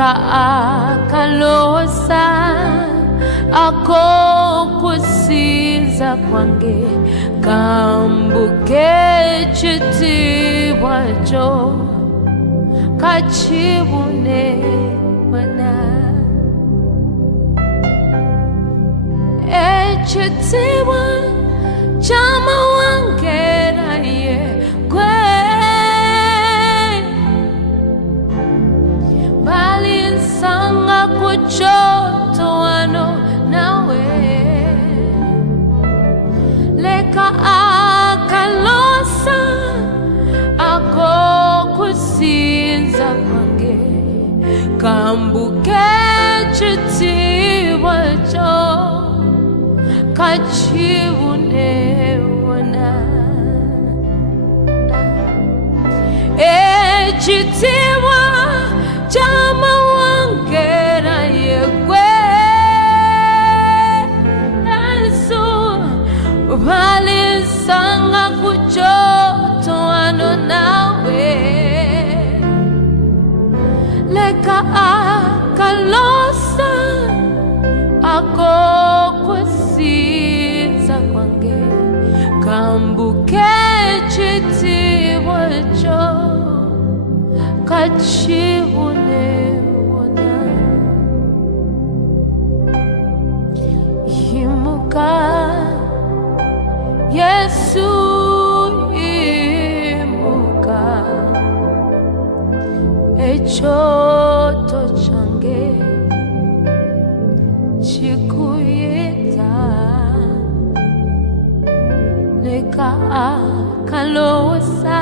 leka akalosa ako kusiza kwange kambuke chitibwacho kachibune wana echitibwa chama wangera ye kwe bali nsanga kuchoto ano nawe leka akalosa ako kusinza kwange kambuke chitibwacho kachibune wana echitibwa chama wangera yekwe Yesu bali sanga kuchoto ano nawe leka akalosa ako kusinza kwange kambuke chitibwacho kachibune wana yimuka Yesu yimuka echoto change chikuyita leka akalosa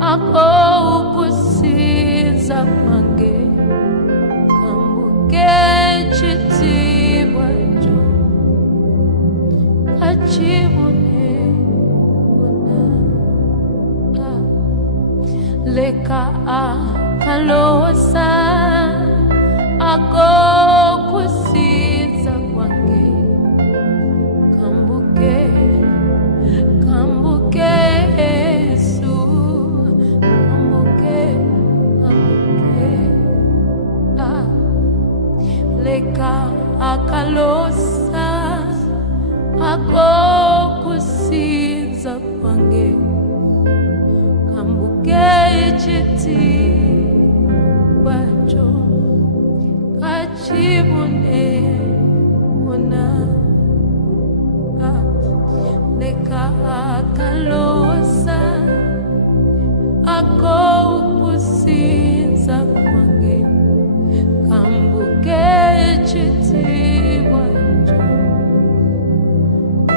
ako kusiza kwange kambuke chitibwacho kachibune wana leka akalosa ako kusiza kwange kambuke Yesu kambuke leka akalosa ako kusiza kwange kambuke chitibwacho kachibune wana leka akalosa ako kusiza kwange kambuke chitibwacho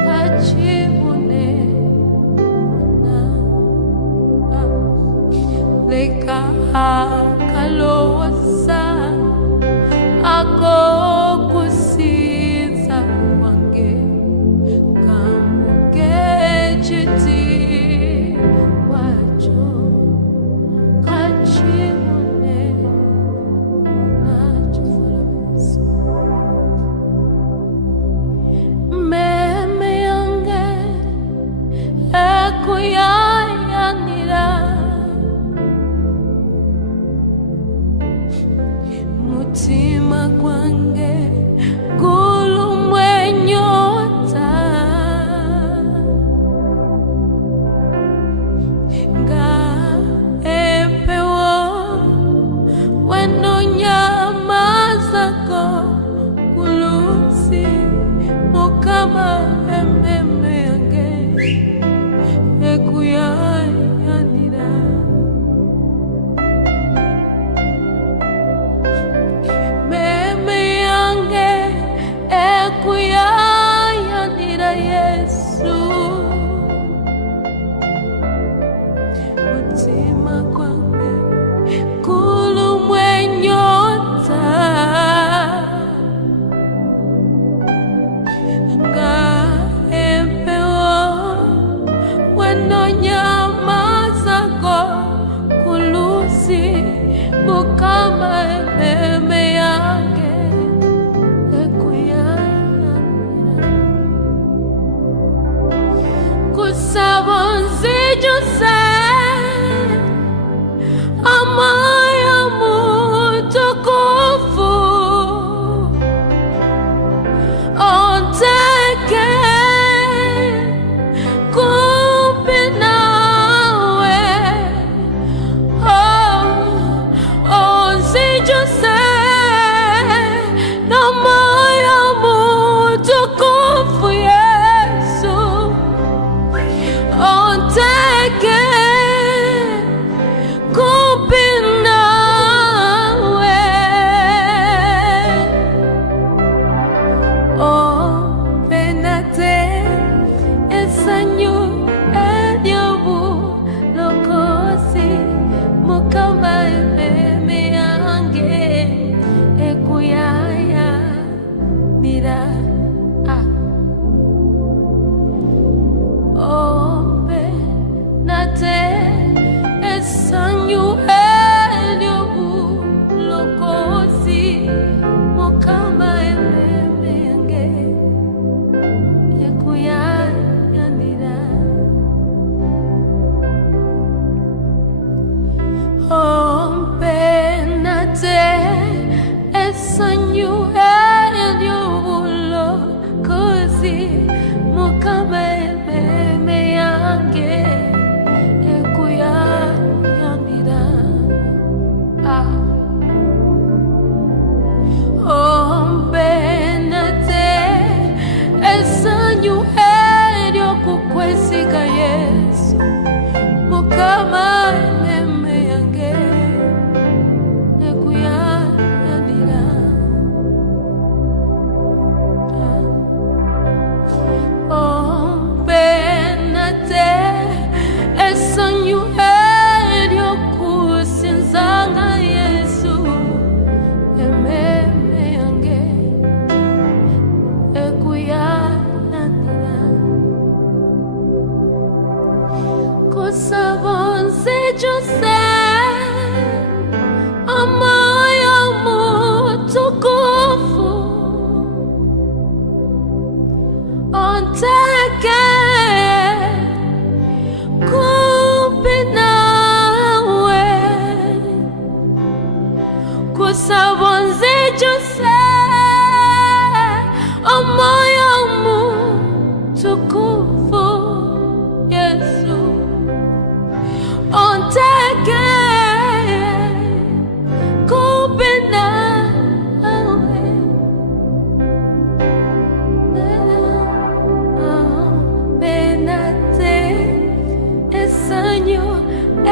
kachibune wana leka akalosa ako kusiza kwange kambuke chitibwacho kachibune meme yange ekuyayanira mutima kwange gulumwenyota nga epewo weno nyama zako kulusi mukama ememe yange ekuyayanira meme yange kwesiga Yesu mukama ememe yange ekuyanira ompenate esonyu eryokusinzanga Yesu ememe yange ekuyanira kusabonse jose amoyo mutukufu onteke kumbi nawe kusabonse jose amoyo mutukufu Yesu onteke kumbi nawe benate esanyo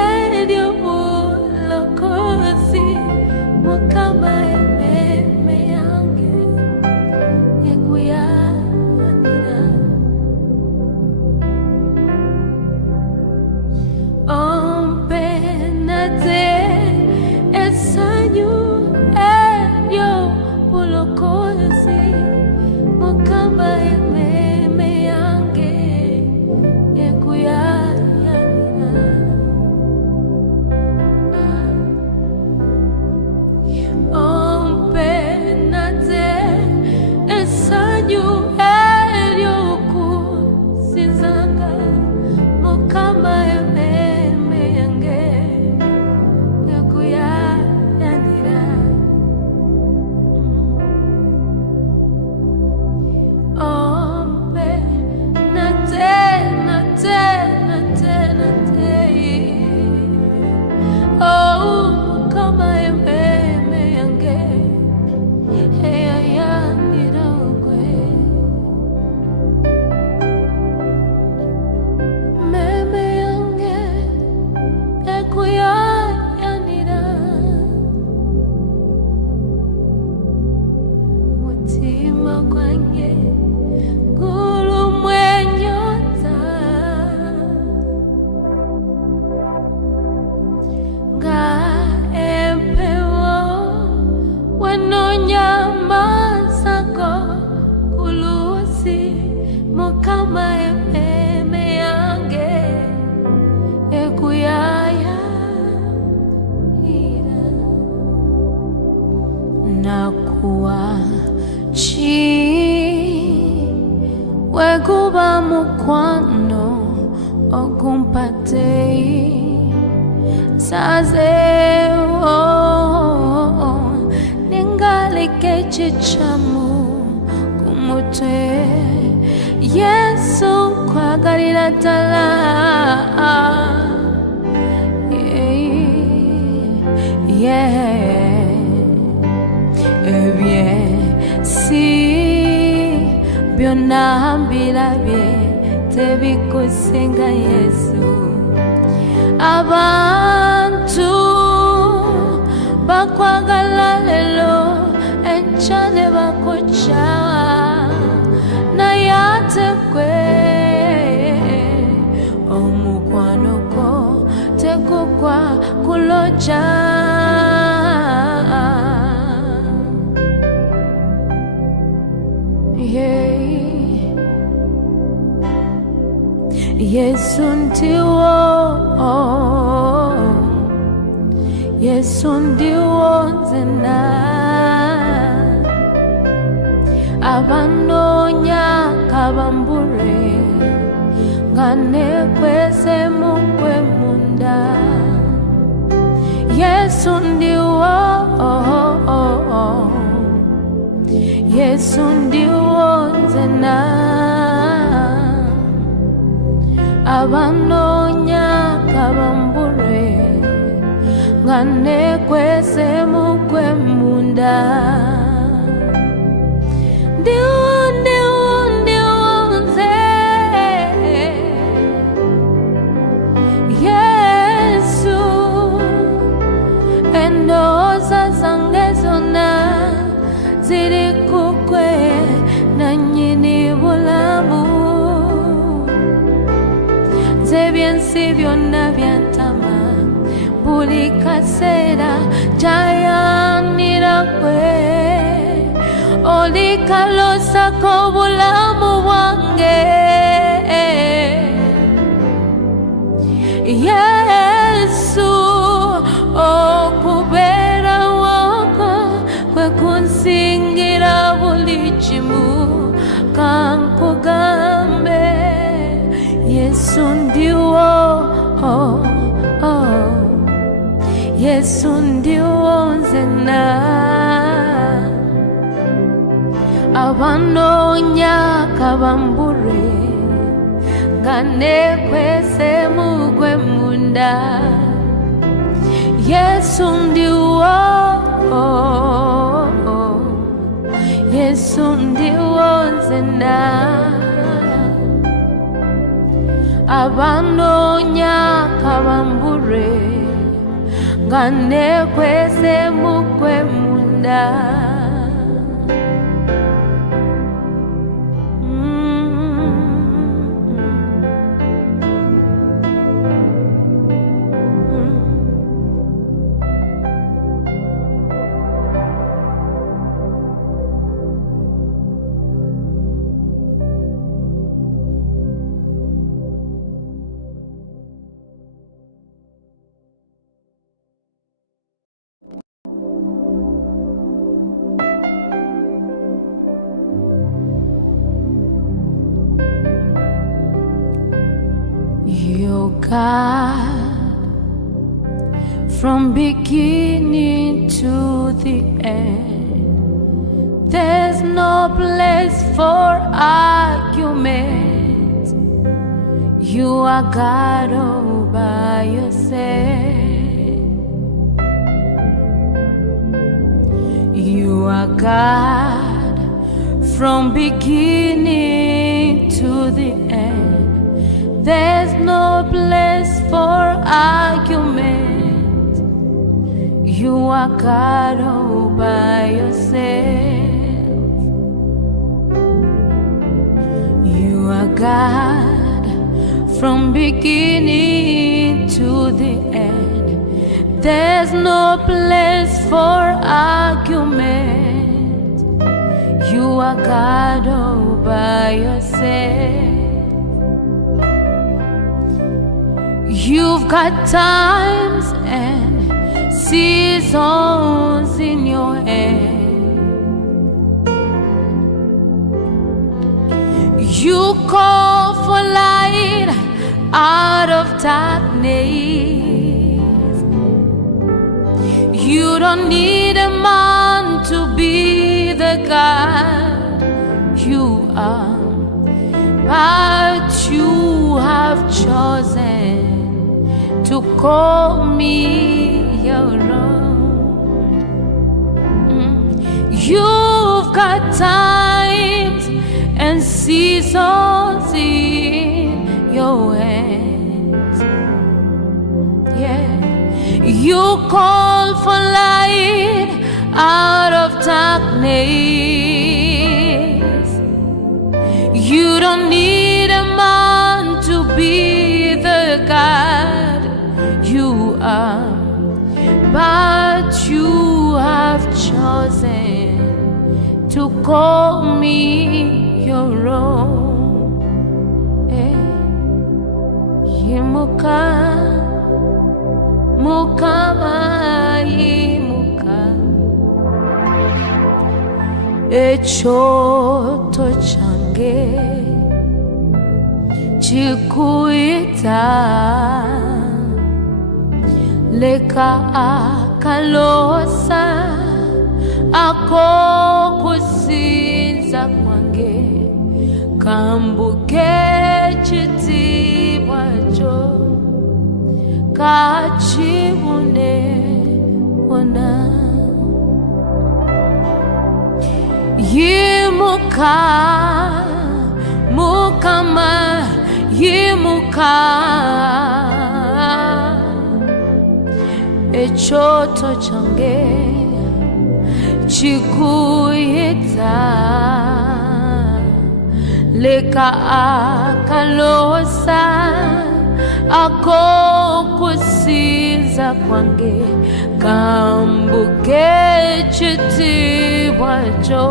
eryobulokozi mukama ememe yange ekuyanira ompenate esanyu eryobulokozi mukama ememe yange ekuyanira ompenate esanyu eryokusinzanga mukama ememe yange ekuyanira ompenate mukama ememe yange eyayanira ogwe meme yange ekuyanira mutima gwange gulumwenyota nga empewo wenonyamazako kulusi mukama ememe yange ekuyanira nakuwa chi wekuba mukwano okumpatei sazeo ningalike chichamu kumutwe Yesu kwagalira tala ebye si byonna mbirabye tebikusinga Yesu abantu bakwagala lelo enkya ne bakokya naye ate gwe omukwano gwo tegugwa kuloja Yesu ndiwo Yesu ndiwo nzena abanonya kabambure ngane kwese mukwe munda Yesu ndiwo Yesu ndiwo nzena abanonya kabambure ngane kwese mukwe munda ndiwo ndiwo ndiwo nze ko bulamu bwange. Yesu okubera wako kwe kunsingira buli kimu kankugambe Yesu ndiwo Yesu ndiwo nzena abanoonya kabambure nganekwese mugwe munda Yesu ndiwo Yesu ndiwo nzena abanoonya kabambure nganekwese mugwe munda You're God from beginning to the end. There's no place for argument. You are God all by yourself. You are God from beginning to the end. There's no place for argument. You are God all by yourself. You are God from beginning to the end. There's no place for argument. You are God all by yourself. You've got times and seasons in your hand. You call for light out of darkness. You don't need a man to be the God you are, but you have chosen to call me your own. You've got times and seasons in your hands. Yeah, you call for light out of darkness. You don't need a man to be the God you are, but you have chosen to call me your own. Yimuka, mukama yimuka, echoto change chikuita. Leka akalosa ako kusinza kwange kambuke chitibwacho kachibune wana yimuka mukama yimuka echoto change chikuyita. Leka akalosa ako kusinza kwange kambuke chitibwacho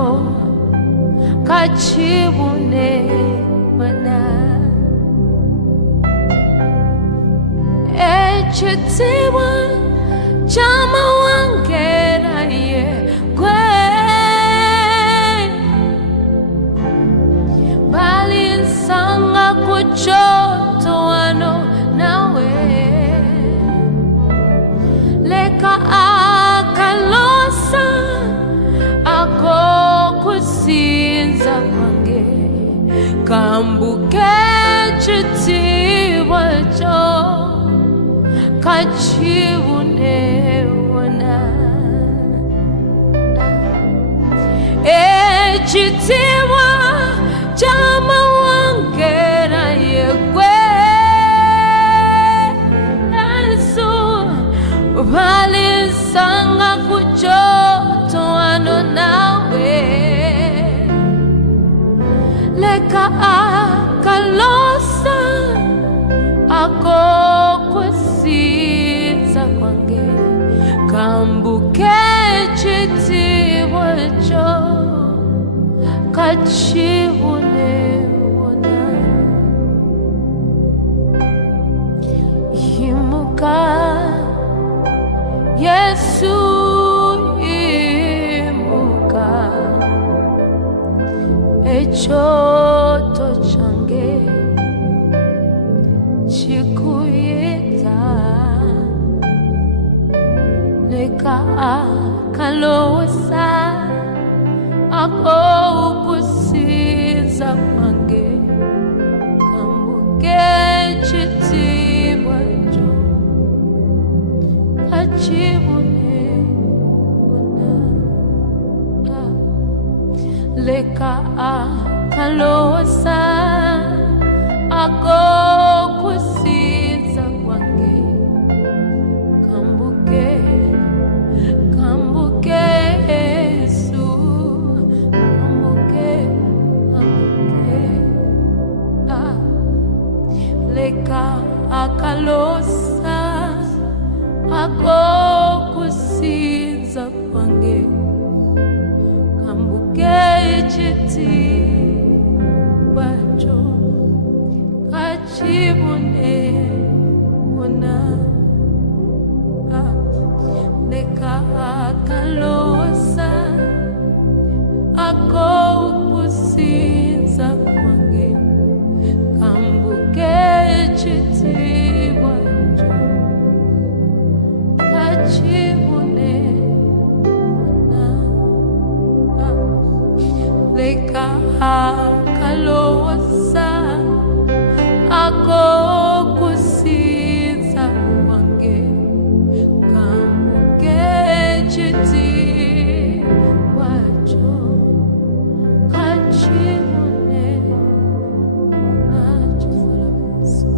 kachibune wana echitiwa chama wangera ye kwe bali nsanga kuchoto wano nawe leka akalosa ako kusinza kwange kambuke chitiwa cho kachibune wana echitiwa chama wangera yekwe Yesu bali nsanga kuchoto ano nawe leka akalosa ako kusinza kwange kambuke chitiwa cho kachibune wana yimuka Yesu yimuka echoto change chikuyita leka akalosa ako kusinza kwange kambuke chitiwa cho kachibune wana leka akalosa ako kusinza kwange kambuke Yesu kambuke leka akalosa ako kusinza kwange kambuke chitiwa cho kachibune wana leka akalosa ako kusinza kwange kambuke chitiwa cho kachibune wana leka akalosa ako kusinza kwange kambuke chitiwa cho kachibune wana Yesu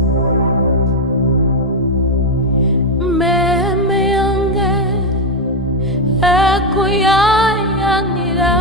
meme yange ekuyayanira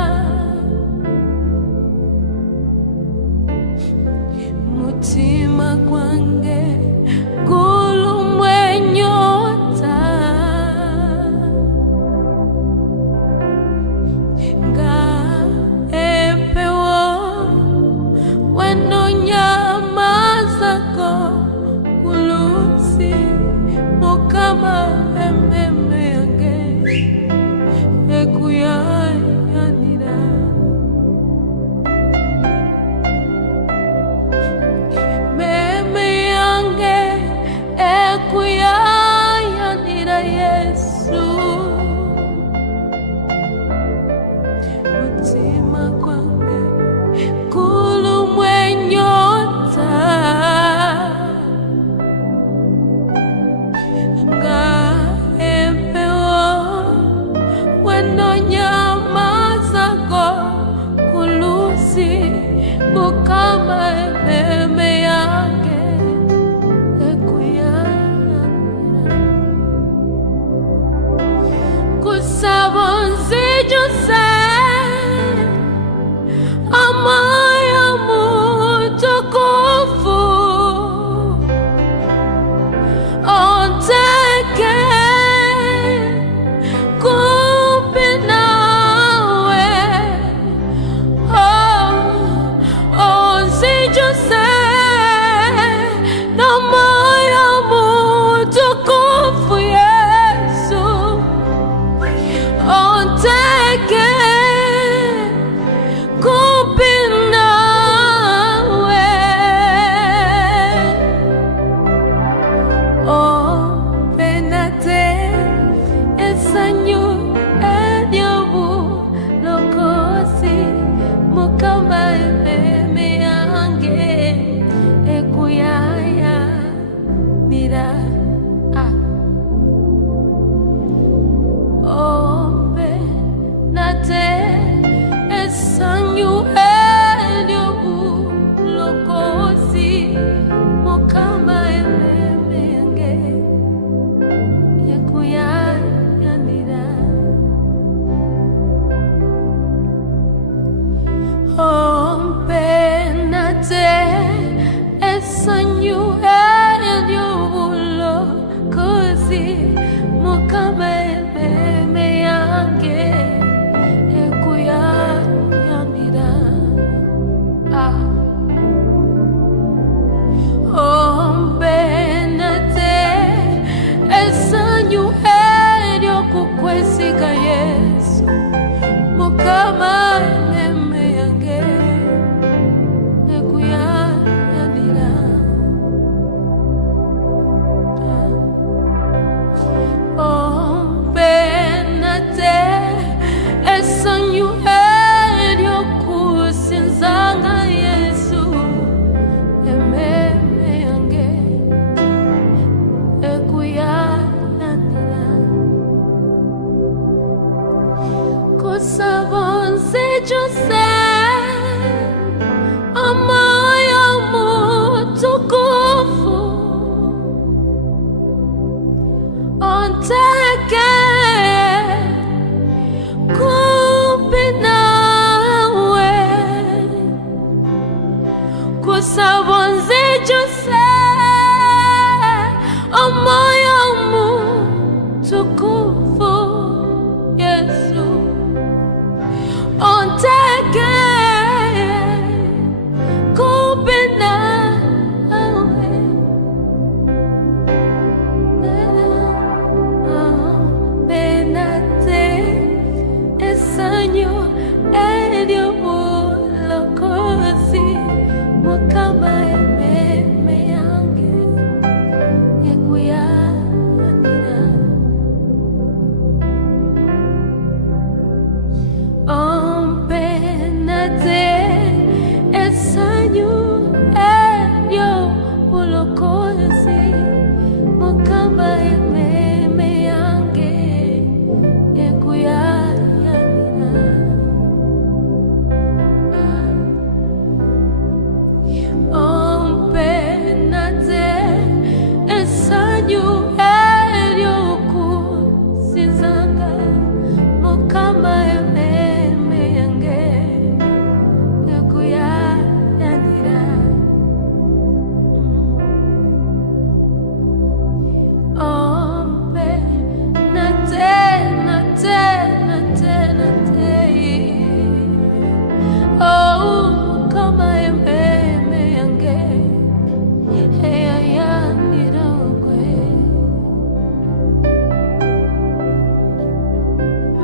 Ompenate esanyu eliobulo kozi mukama me yange ekuya yamira Ompenate esanyu eliokukwesiga Yesu mukama Kusabonse Jose amoyo mutukufu onteke kupinawe Kusabonse Jose amoyo mutukufu Yesu onteke kupinawe Benate esanyo eliobulo kozi mukama me yange ekuya yanira Ompenate esanyu eliobulo kozi mukama me yange ekuya yanira Ompenate esanyu eliokusizanga mukama me yange ekuya yanira Ompenate mukama me yange yanira okwe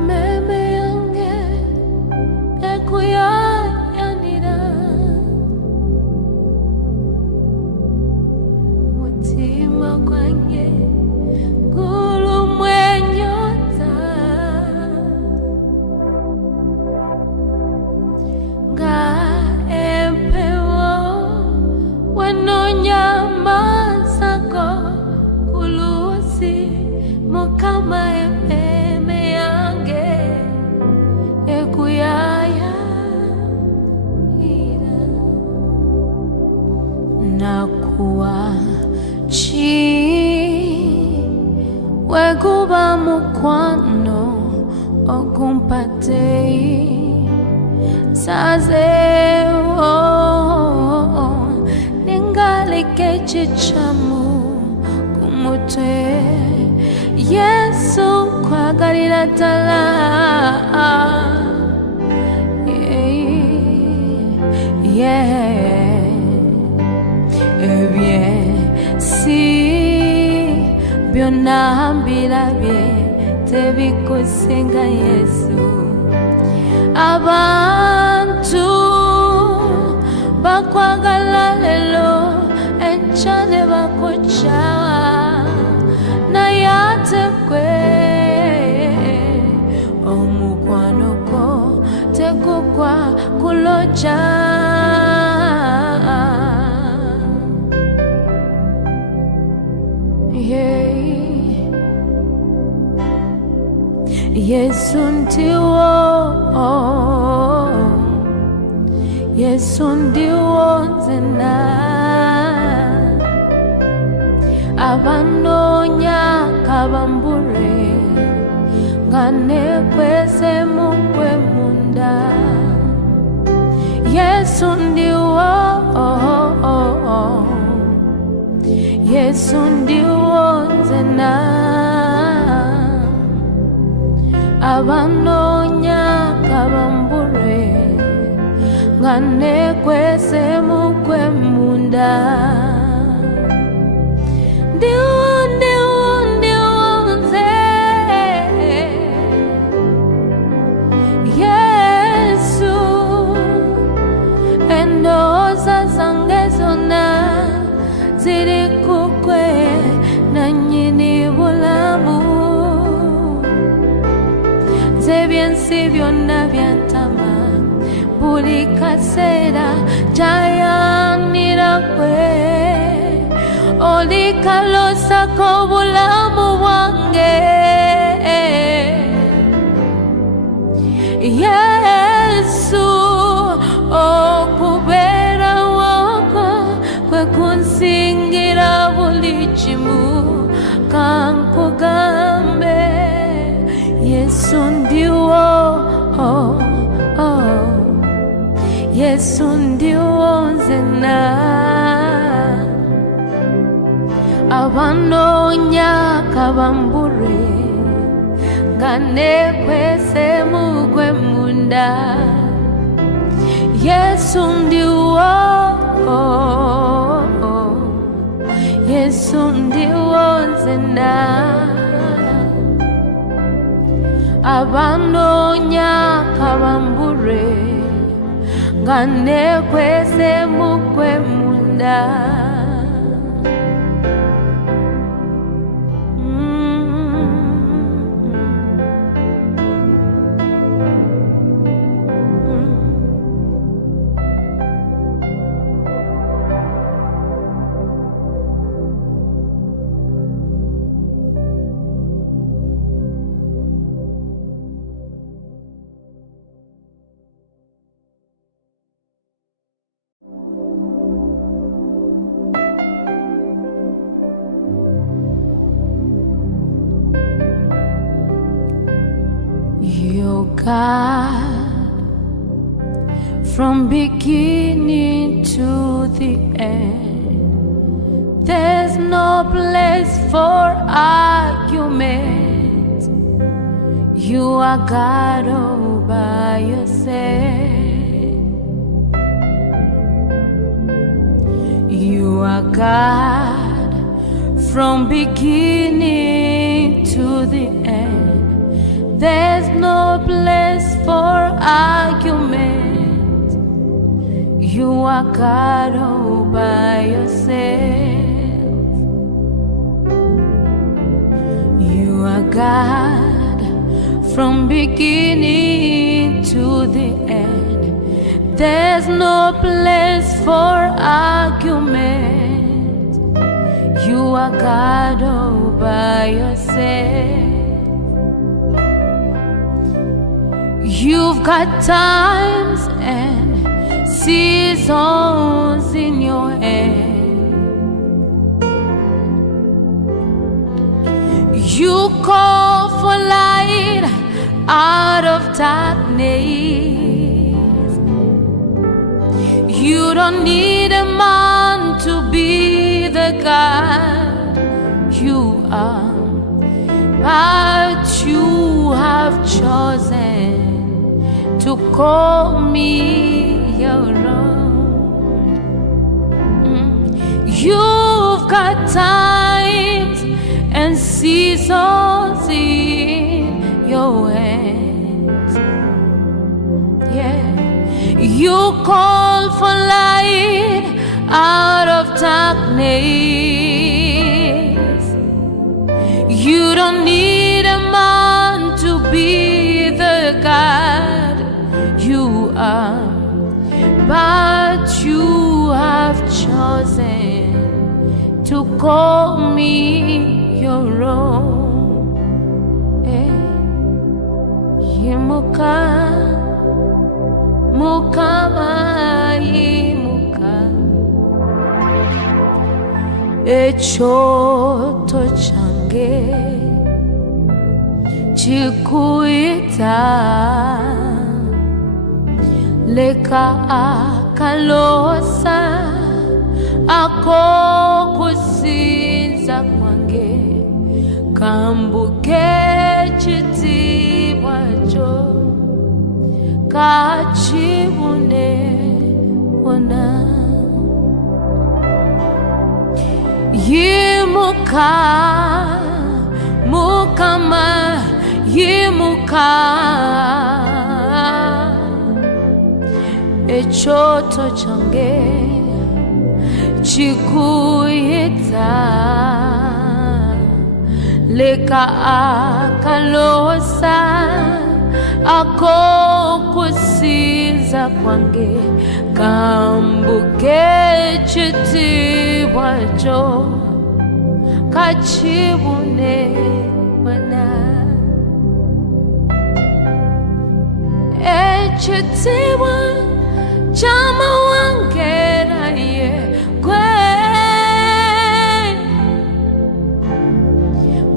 me yange ekuya yanira mutima kwange kulumwenyota nga empewo wenonyamazako kulusi mukama me yange ekuyaya ira nakuwa chi wekuba mukwano okumpatei sazeo ningalike chichamu kumutwe Yesu kwagalira tala si byonna mbirabye tebikusinga Yesu abantu bakwagala lelo enchane bakocha naye ate kwe omukwanoko tegukwa kuloja Yesu ndiwo nzena abanonya kabambure ngane kwese mukwe munda ndiwo, Yesu ndiwo nzena. Abanonya kabambure ngane kwese mukwe munda. Ndiwo nze Yesu, endoza zange zona ziri kukwe na nyini bulamu. Zebyensi byonna byantama buli kaseera jayanira kwe. Olikalosako bulamu bwange Yesu, okubeera wako kwe kunsingira buli kimu. Kankugambe Yesu ndiwo, Yesu ndiwo nzena. Abanonya kabambure ngane kwese mugwe munda. Yesu ndiwo, Yesu ndiwo nzena. Abanonya kabambure ngane kwese mugwe munda. You're God from beginning to the end. There's no place for argument. You are God all by yourself. You are God from beginning to the end. There's no place for argument. You are God all by yourself. You are God from beginning to the end. There's no place for argument. You are God all by yourself. You've got times and seasons in your hand. You call for light out of darkness. You don't need a man to be the God you are, but you have chosen to call me your own. You've got times and seasons in your hands. Yeah, you call for light out of darkness. You don't need a man to be the God you are, but you have chosen to call me your own. Yimuka, mukama yimuka, echoto change chikuita. Leka akalosa ako kusinza kwange kambuke chitibwa cho kachibune wana yimuka mukama yimuka echoto change chikuyita leka akalosa ako kusinza kwange kambuke chitibwa cho kachibune wana echitibwa chama wangera ye kwe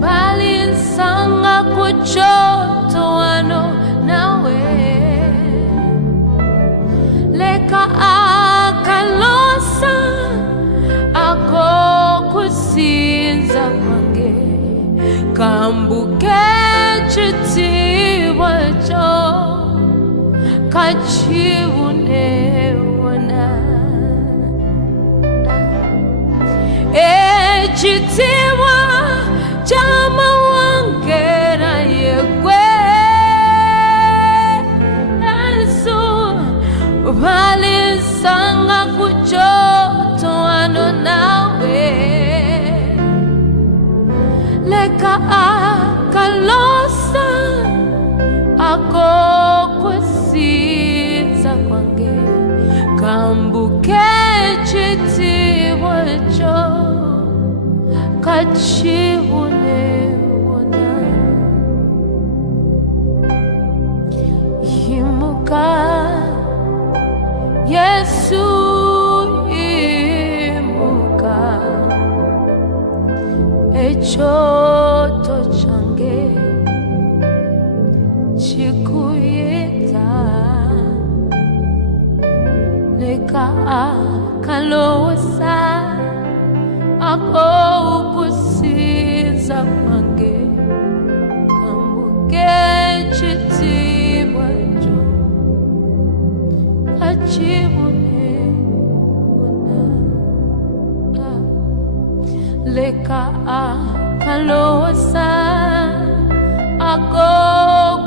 bali nsanga kuchoto wano nawe leka akalosa ako kusinza kwange kambuke chitibwa cho kachibune wana echitibwa chama wangera yekwe Yesu bali sanga kuchoto ano nawe leka akalosa ako kusinza kwange kambuke chitibwa cho kachibune wana yimuka Yesu yimuka echoto change chikuyita leka akalosa ako kusinza kwange kambuke chitibwa cho kachibune wana leka akalosa ako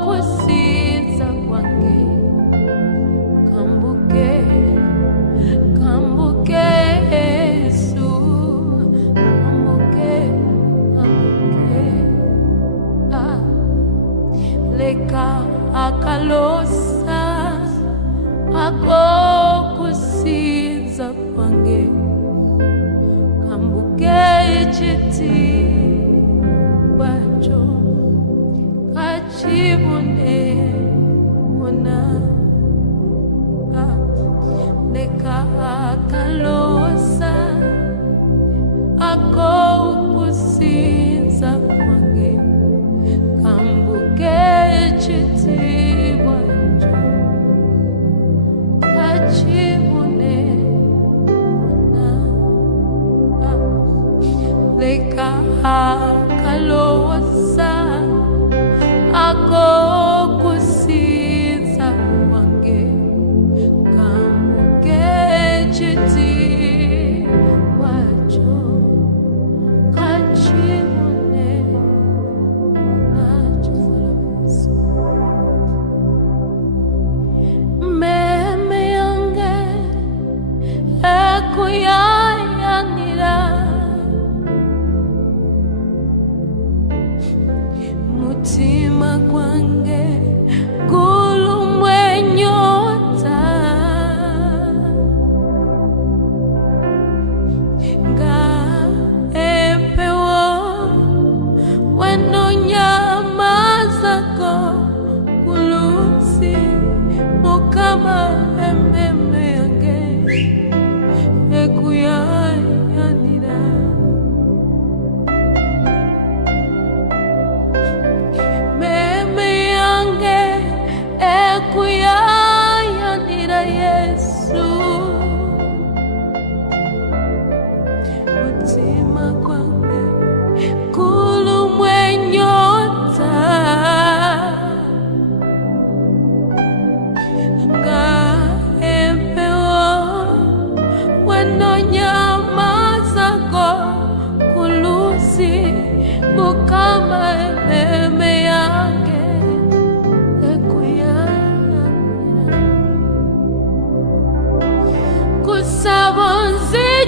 kusinza kwange kambuke Yesu kambuke leka akalosa ako kusinza kwange kambuke chitibwa cho kachibune wana leka akalosa ako kusinza kwange kambuke chitibwa cho kachibune wana leka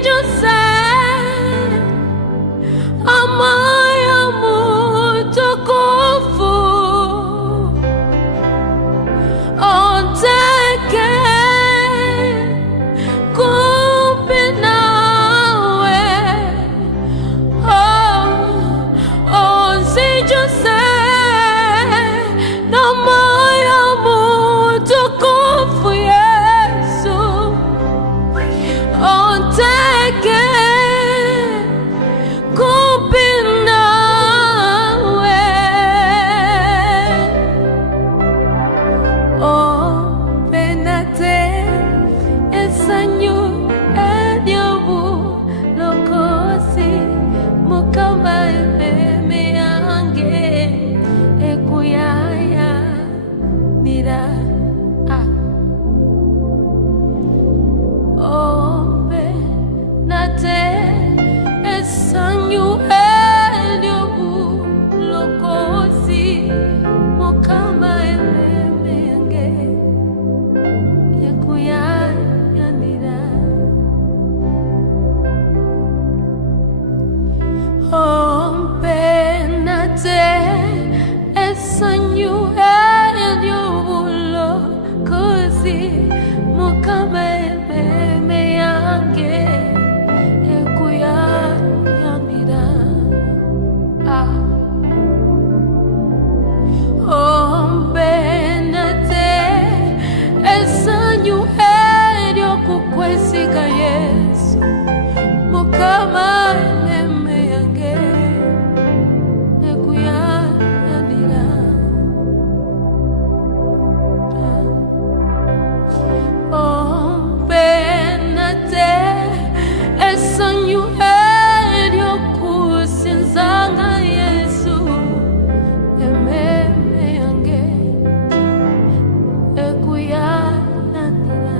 onsijuse amaya mutukufu onteke kumpi nawe onsijuse amaya mutukufu Yesu onteke kumpi nawe penate esanyu ediobu lokosi mukama ememe yange ekuyaya mira penate esanyu ediobu lokosi mukama ememe yange ekuyaya mira penate esanyu ediobu lokosi mukama ememe yange ekuyaya mira penate esanyu ediokukwesiga Yesu mukama ememe yange ekuyaya mira penate esanyu ediokusinzanga Yesu ememe yange ekuyaya mira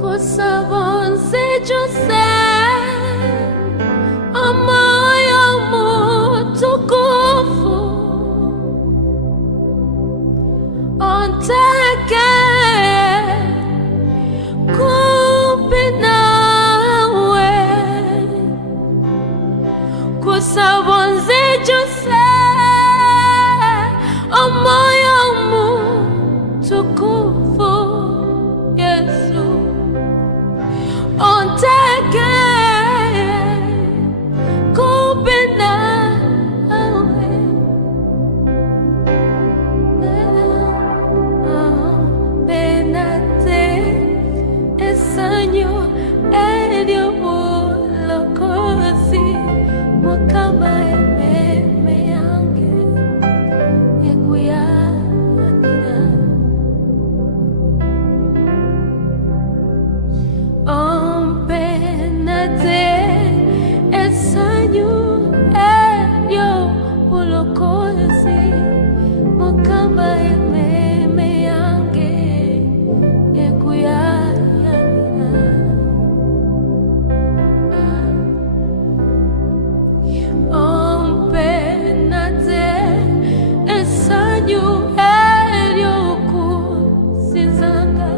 kusaba onsijuse amaya mutukufu onteke kumpi nawe kusaba onsijuse amaya mutukufu Yesu onteke kumpi nawe penate esanyu ediobu lokosi mukama ememe yange ekuyaya mira penate esanyu ediobu lokosi mukama ememe yange ekuyaya mira penate esanyu ediokusinzanga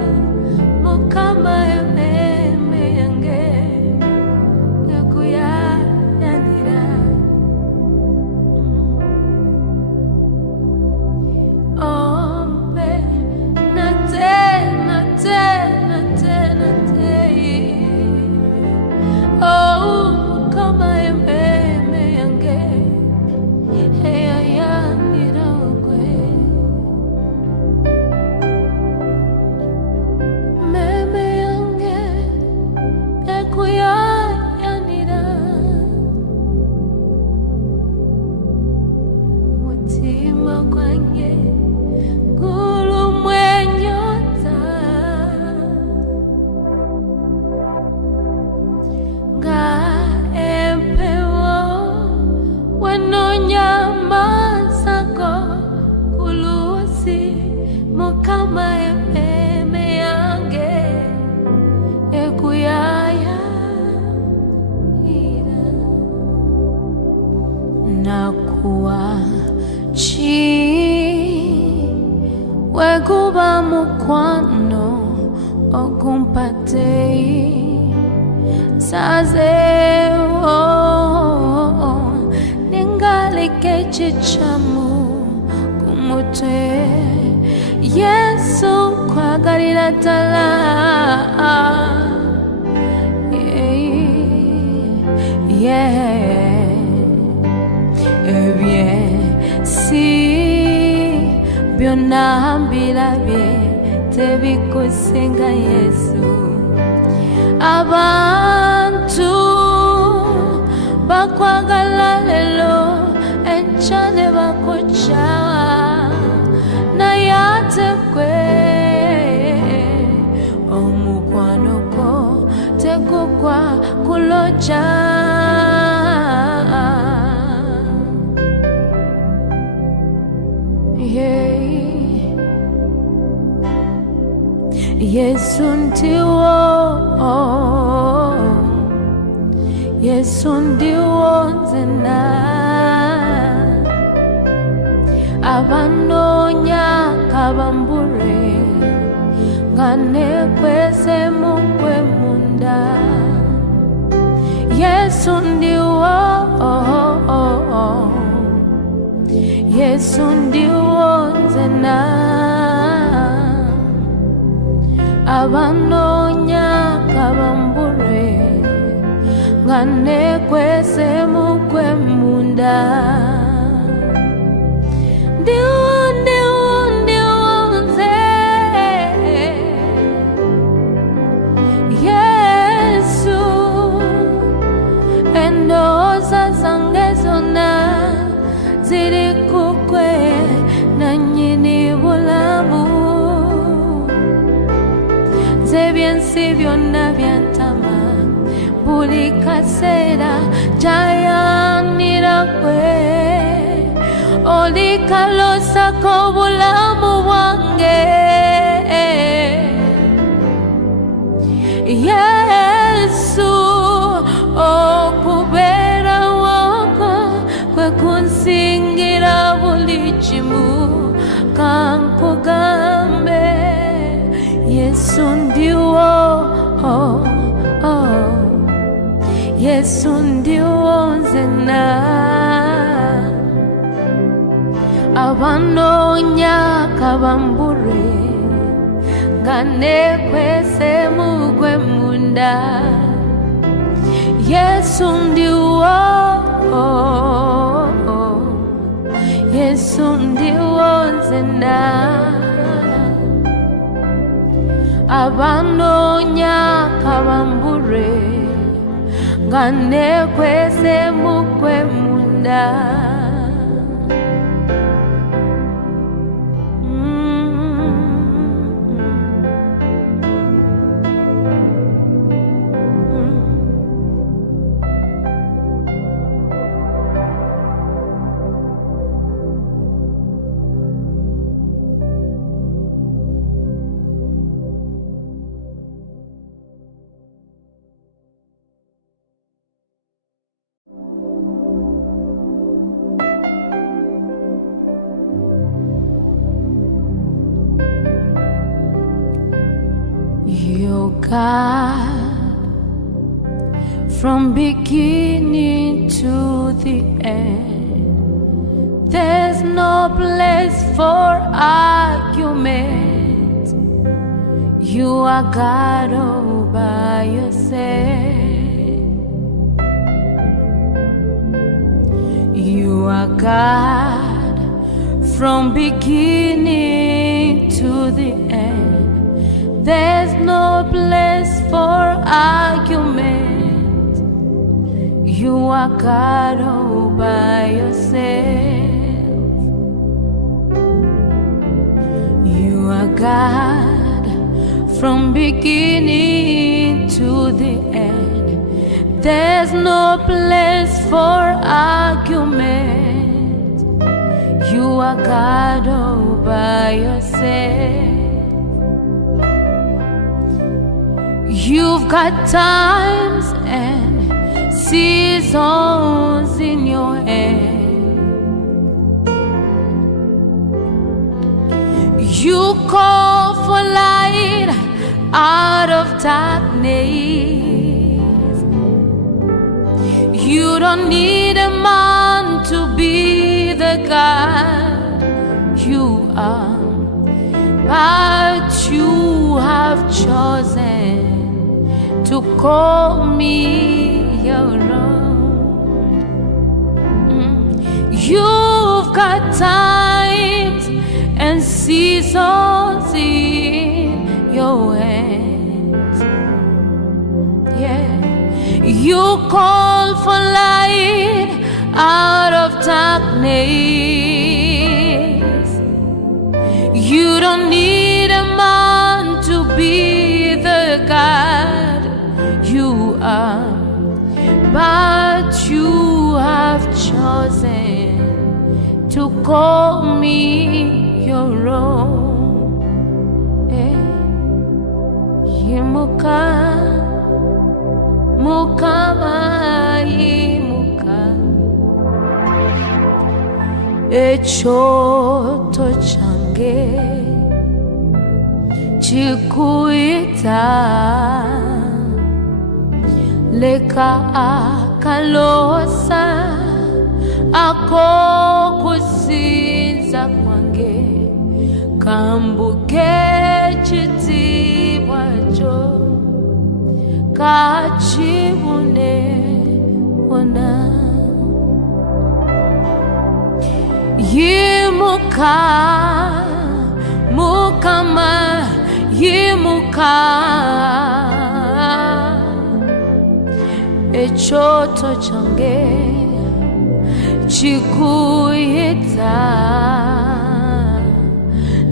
mukama ememe yange ekuyaya mira mukama ememe yange eyaya mira ogwe meme yange ekuyaya mira mutima gwange gulumwe nyota nga empewo wenonyamazako kulusi mukama ememe yange ekuyaya mira nakuwa chi weguba mukwano okumpatei sazeo ningalike chichamu kumutwe Yesu kwagalira tala si byonna mbirabye tebikusinga Yesu abantu bakwagala lelo enkya ne bakujja naye ate ggwe omukwano gwo tegugwa kuloja Yesu ndiwo nzena abanoonya kabambure nga nekwese mugwe munda Yesu ndiwo nzena abanoonya kabambure nga nekwese mugwe munda ndiwo nze Yesu endowooza zange zonna ziri ku ggwe nannyini bulamu z'ebyensi byonna byantama buli kaseera jayanira ggwe olikalosa k'obulamu bwange Yesu okubeera wako kwe kunsingira buli kimu kankugambe Yesu ndiwo Yesu ndiwo nzena abanoonya kabambure nga nekwese mugwe munda Yesu ndiwo nzena abanoonya kabambure nga nekwese mugwe munda You're God from beginning to the end. There's no place for argument. You are God all by yourself. You are God from beginning to the end. There's no place for argument. You are God all by yourself. You are God from beginning to the end. There's no place for argument. You are God all by yourself. You've got times and seasons in your hand. You call for light out of darkness. You don't need a man to be the God you are, but you have chosen to call me your own. You've got times and seasons in your hands. Yeah, you call for light out of darkness. You don't need a man to be the God you are, but you have chosen to call me your own. Yimuka, mukama yimuka, echoto change chikuita, leka akalosa ako kusinza kwange, kambuke chitibwacho kachibune wana. Yimuka, mukama yimuka, echoto change chikuyita,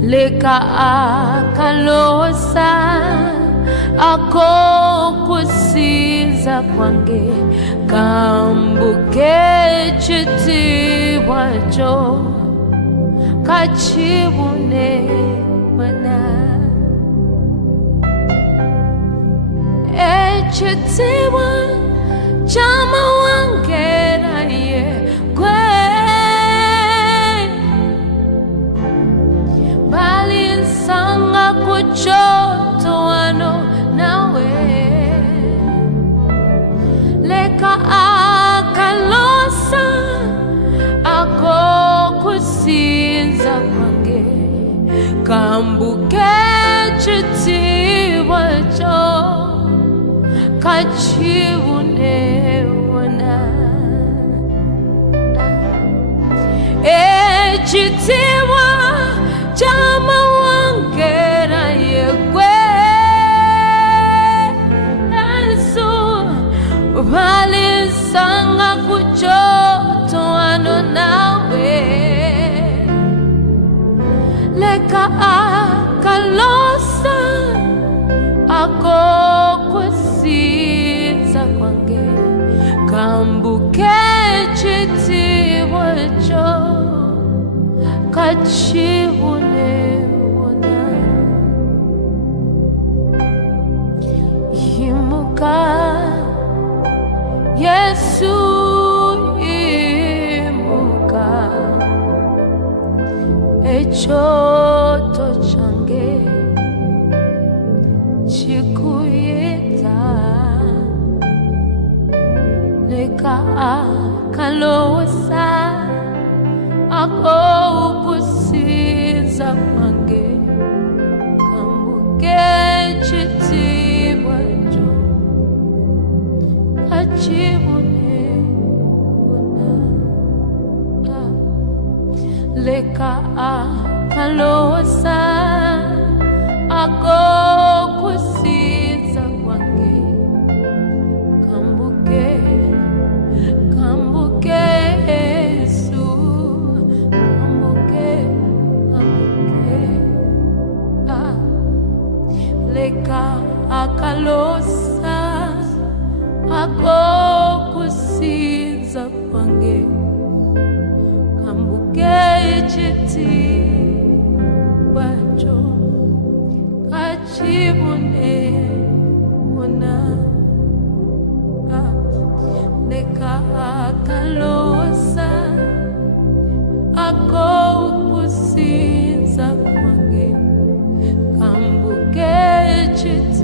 leka akalosa ako kusinza kwange, kambuke chitibwacho kachibune wana. Echitibwa chama wangera ye kwe, bali nsanga kuchoto wano nawe, leka akalosa ako kusinza kwange, kambuke chitibwacho kachibune wana. Echitibwa chama wangera yekwe, Yesu bali nsanga kuchoto wano nawe, leka akalosa ako kusinza kwange, kambuke chitibwacho kachibune wana. Yimuka Yesu, yimuka, echoto change chikuyita, leka akalosa ako kusinza kwange, kambuke chitibwacho kachibune wana. Leka akalosa ako kusinza kwange, kambuke, kambuke Yesu, kambuke, kambuke. Leka akalosa ako kusinza kwange, kambuke chitibwacho kachibune wana. Leka akalosa ako kusinza kwange, kambuke chitibwacho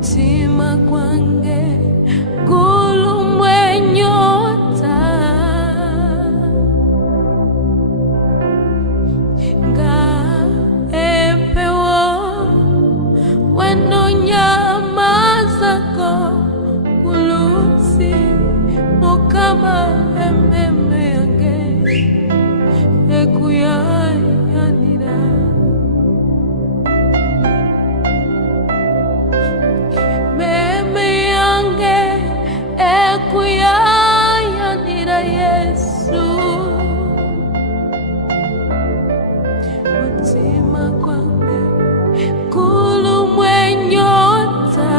mutima gwange gulumwenyota nga empewo wenonyamazako kulusi mukama ememe yange ekuyayanira meme yange ekuyayanira Yesu mutima gwange gulumwenyota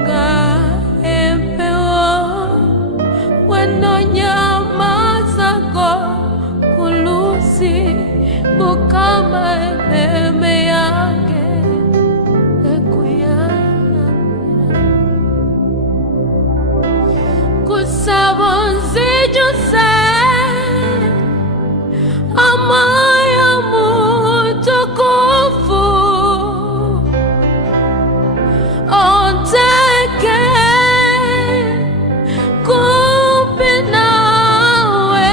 nga empewo wenonyamazako kulusi mukama ememe yange ekuyayanira kusaba nzijuse amaya mutukufu onteke kumpi nawe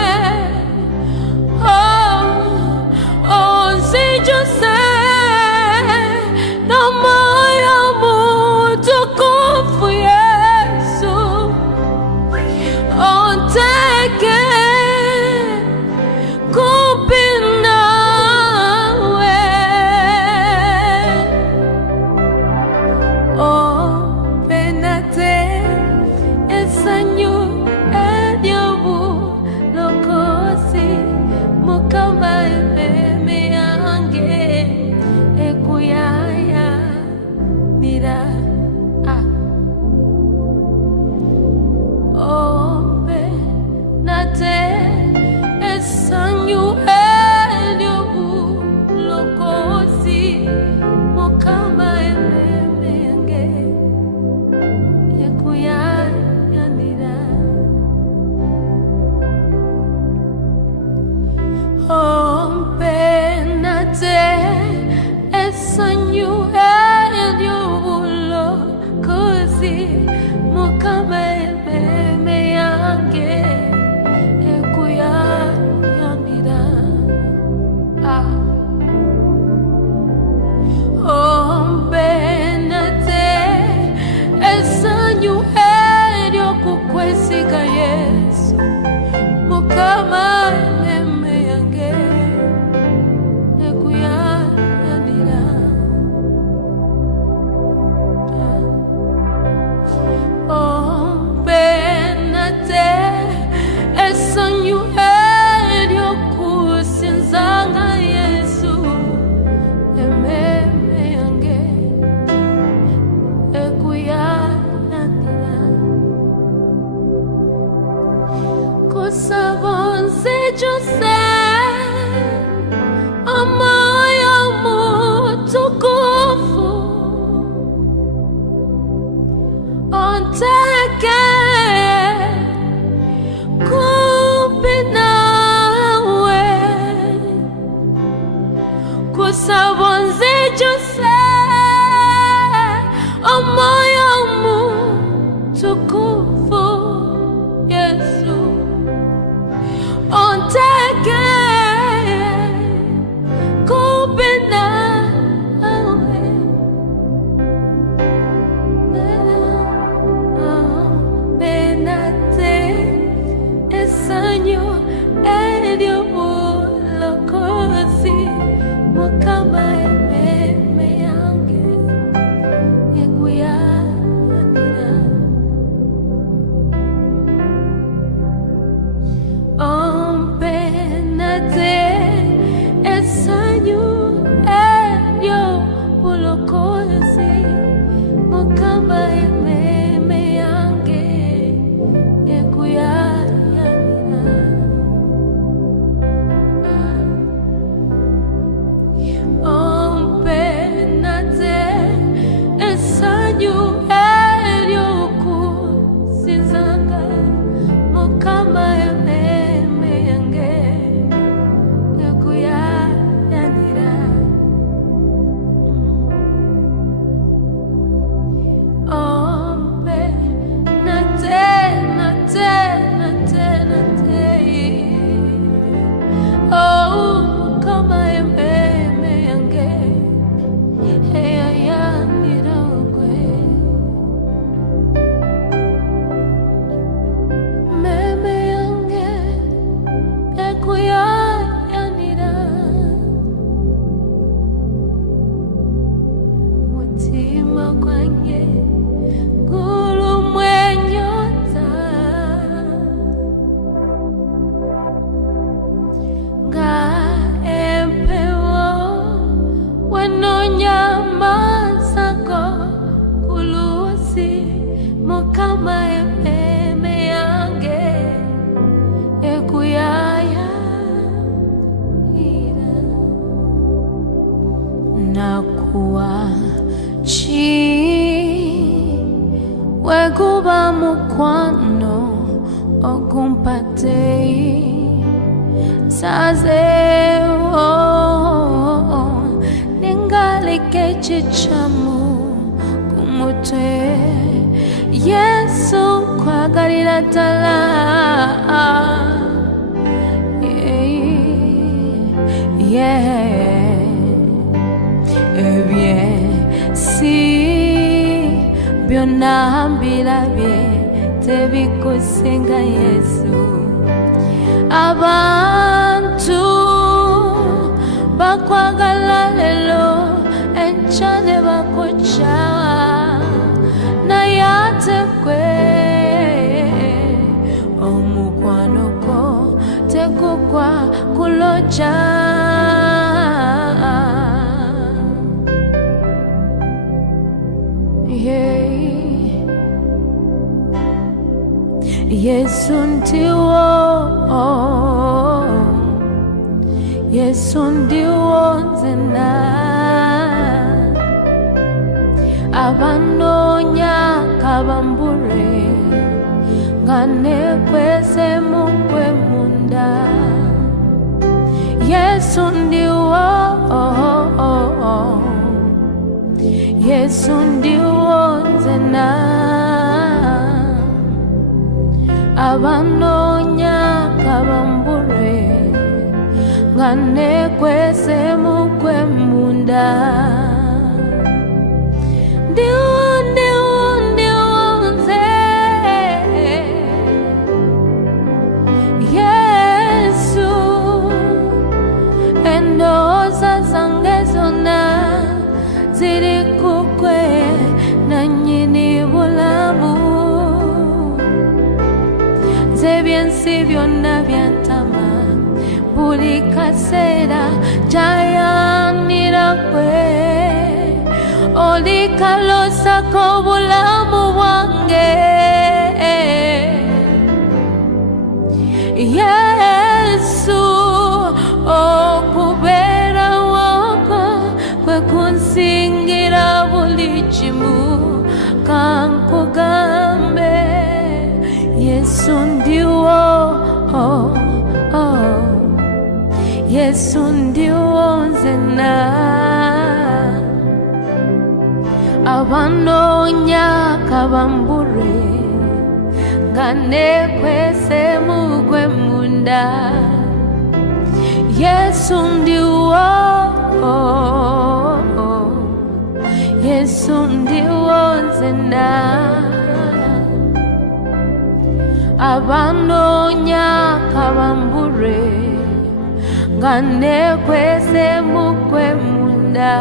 onzijuse namaya mutukufu Yesu onteke kumpi nawe penate esanyu ediobu lokosi mukama ememe yange ekuyayanira penate esanyu ediobu lokosi mukama ememe yange ekuyayanira penate esanyu ediobu lokosi mukama ememe yange ekuyayanira penate esanyu ediokukwesiga Yesu mukama ememe yange ekuyayanira penate esanyu ediokusinzanga Yesu ememe yange ekuyayanira kusaba nzijuse amaya mutukufu onteke kumpi nawe kusaba nzijuse amaya mutukufu Yesu onteke kumpi nawe penate esanyu ediobu lokosi mukama ememe yange ekuyayanira penate esanyu ediobu lokosi mukama ememe yange ekuyayanira penate esanyu ediokusinzanga mukama ememe yange ekuyayanira nakuachi wekuba mukwano okumpatei sazeo ningalike chichamu kumutwe Yesu kwagalira tala si byonna mbirabye tebikusinga Yesu abantu bakwagala lelo enkya ne bakukya naye ate ggwe omukwano gwo tegugwa kuloja Yesu ndiwo, Yesu ndiwo nzena abanonya kabambure nganekwese mukwe munda Yesu ndiwo, Yesu ndiwo nzena abanonya kabambure nganekwese mukwe munda ndiwo nze Yesu endowooza zange zonna ziri kukwe nannyini bulamu ebyensi byonna byantama buli kaseera jayanira gwe oli kalosa k'obulamu bwange Yesu okubeera woko kwe kunsingira buli kimu kankugambe Yesu ndiwo, Yesu ndiwo nzena abanonya kabambure nganekwese mukwe munda Yesu ndiwo, Yesu ndiwo nzena abanonya kabambure nganekwese mukwe munda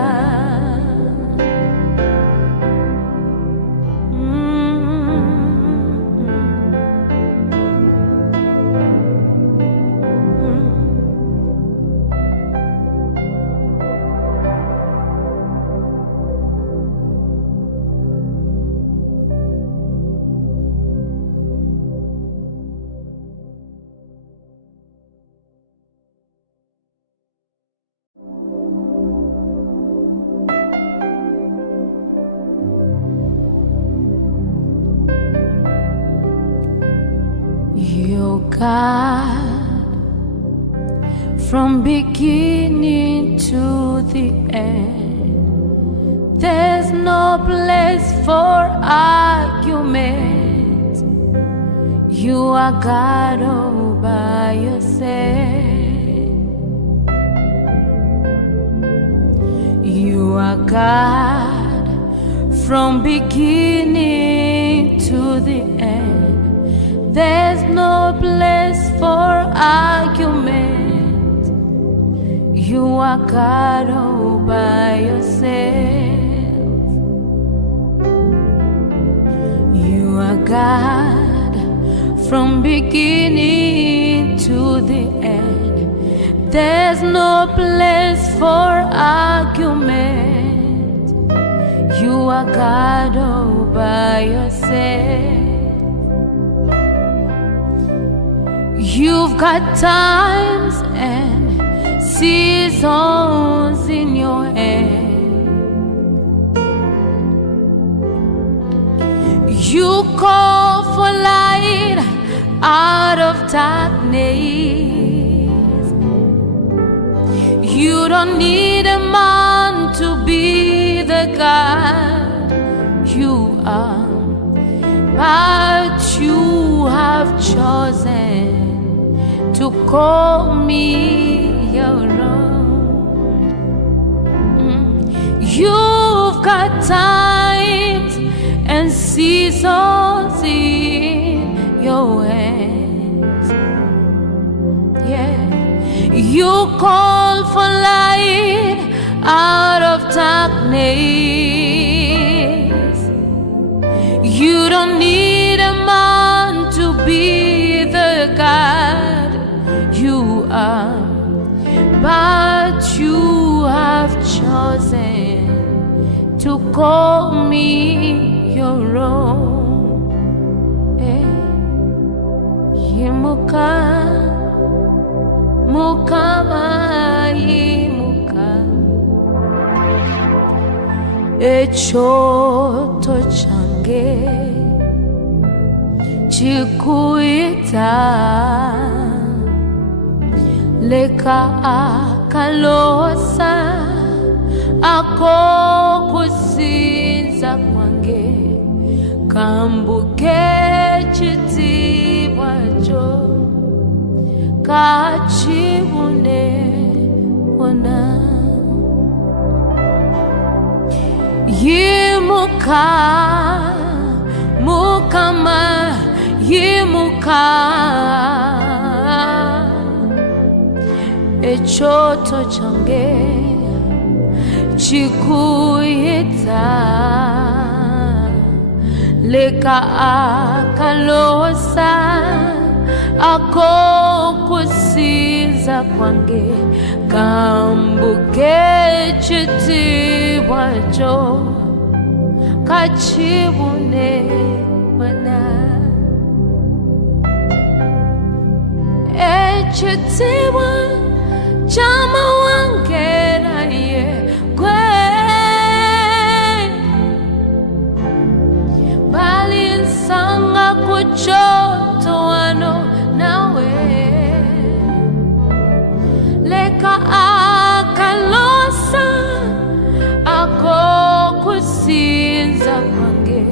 You're God from beginning to the end. There's no place for argument. You are God all by yourself. You are God from beginning to the end. There's no place for argument. You are God all by yourself. You are God from beginning to the end. There's no place for argument. You are God all by yourself. You've got times and seasons in your hand. darkness. You don't need a man to be the God you are, but you have chosen to call me your own. You've got times and seasons in your hands. Yeah, you call for light out of darkness. You don't need a man to be the God you are, but you have chosen to call me your own. Yimuka, mukama yimuka, echoto change chikuita, leka akalosa ako kusinza kwange, kambuke chitibwacho kachibune ona. Yimuka, mukama yimuka, echoto change chikuyita, leka akalosa ako kusinza kwange, kambuke chitibwacho kachibune wana. Echitibwa chama wangera ye kwe, bali nsanga kuchoto ano nawe, leka akalosa ako kusinza kwange,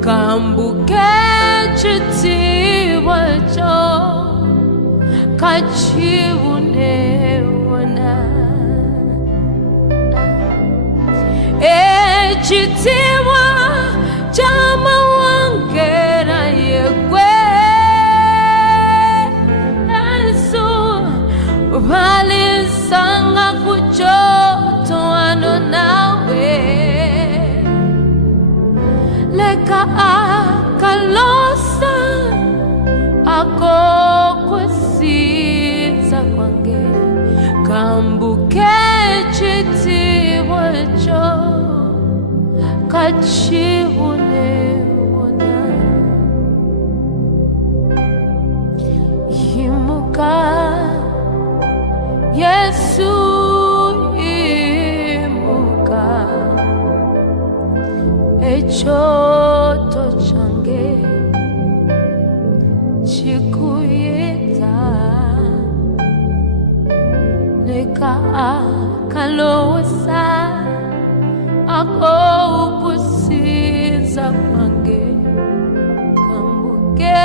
kambuke chitibwacho kachibune wana. Echitibwa chama wangera yekwe, Yesu bali nsanga kuchoto ano nawe, leka akalosa ako kusinza kwange, kambuke chitibwacho kachibune wana. Yimuka, Yesu yimuka, echoto change chikuyita, leka akalosa ako kusinza kwange, kambuke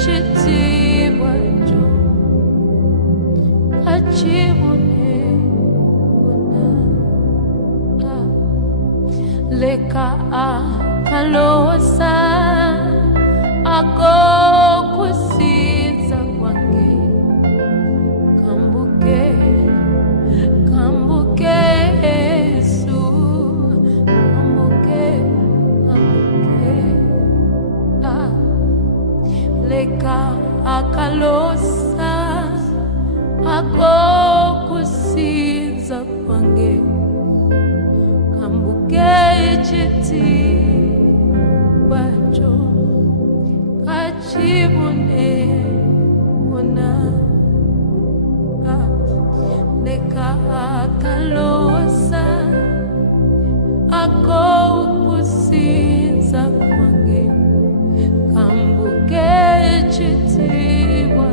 chitibwacho kachibune wana. Leka akalosa ako kusinza kwange, kambuke, kambuke Yesu, kambuke, kambuke. Leka akalosa ako kusinza kwange, kambuke chitibwacho kachibune wana. Leka akalosa ako kusinza kwange, kambuke chitibwacho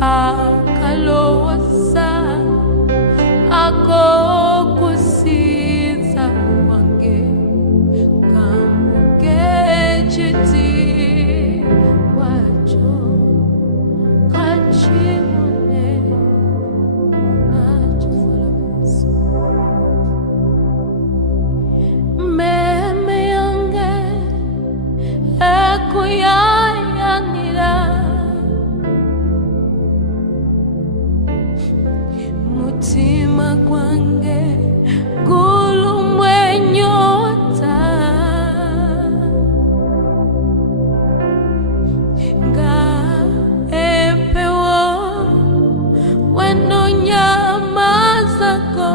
akalosa ako kusiza wange kamukechiti wacho kachimone unachofolowesa meme yange ekuyayanira mutima gwange gulumwenyota nga empewo wenonyamazako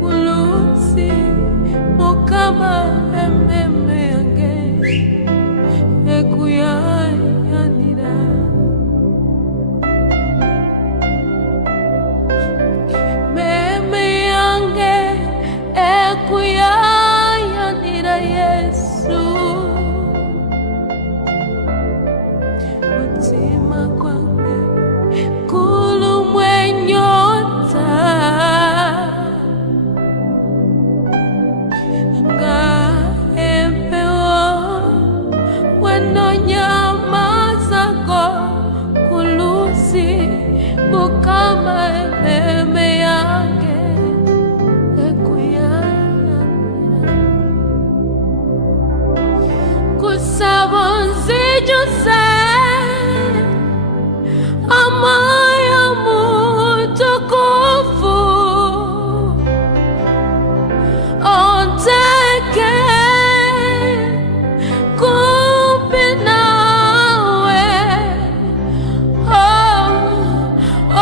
kulusi mukama ememe yange ekuyayanira meme yange ekuyayanira Yesu mutima gwange gulumwenyota nga empewo wenonyamazako kulusi mukama ememe yange ekuyayanira kusaba nzijuse amaya mutukufu onteke kumbi nawe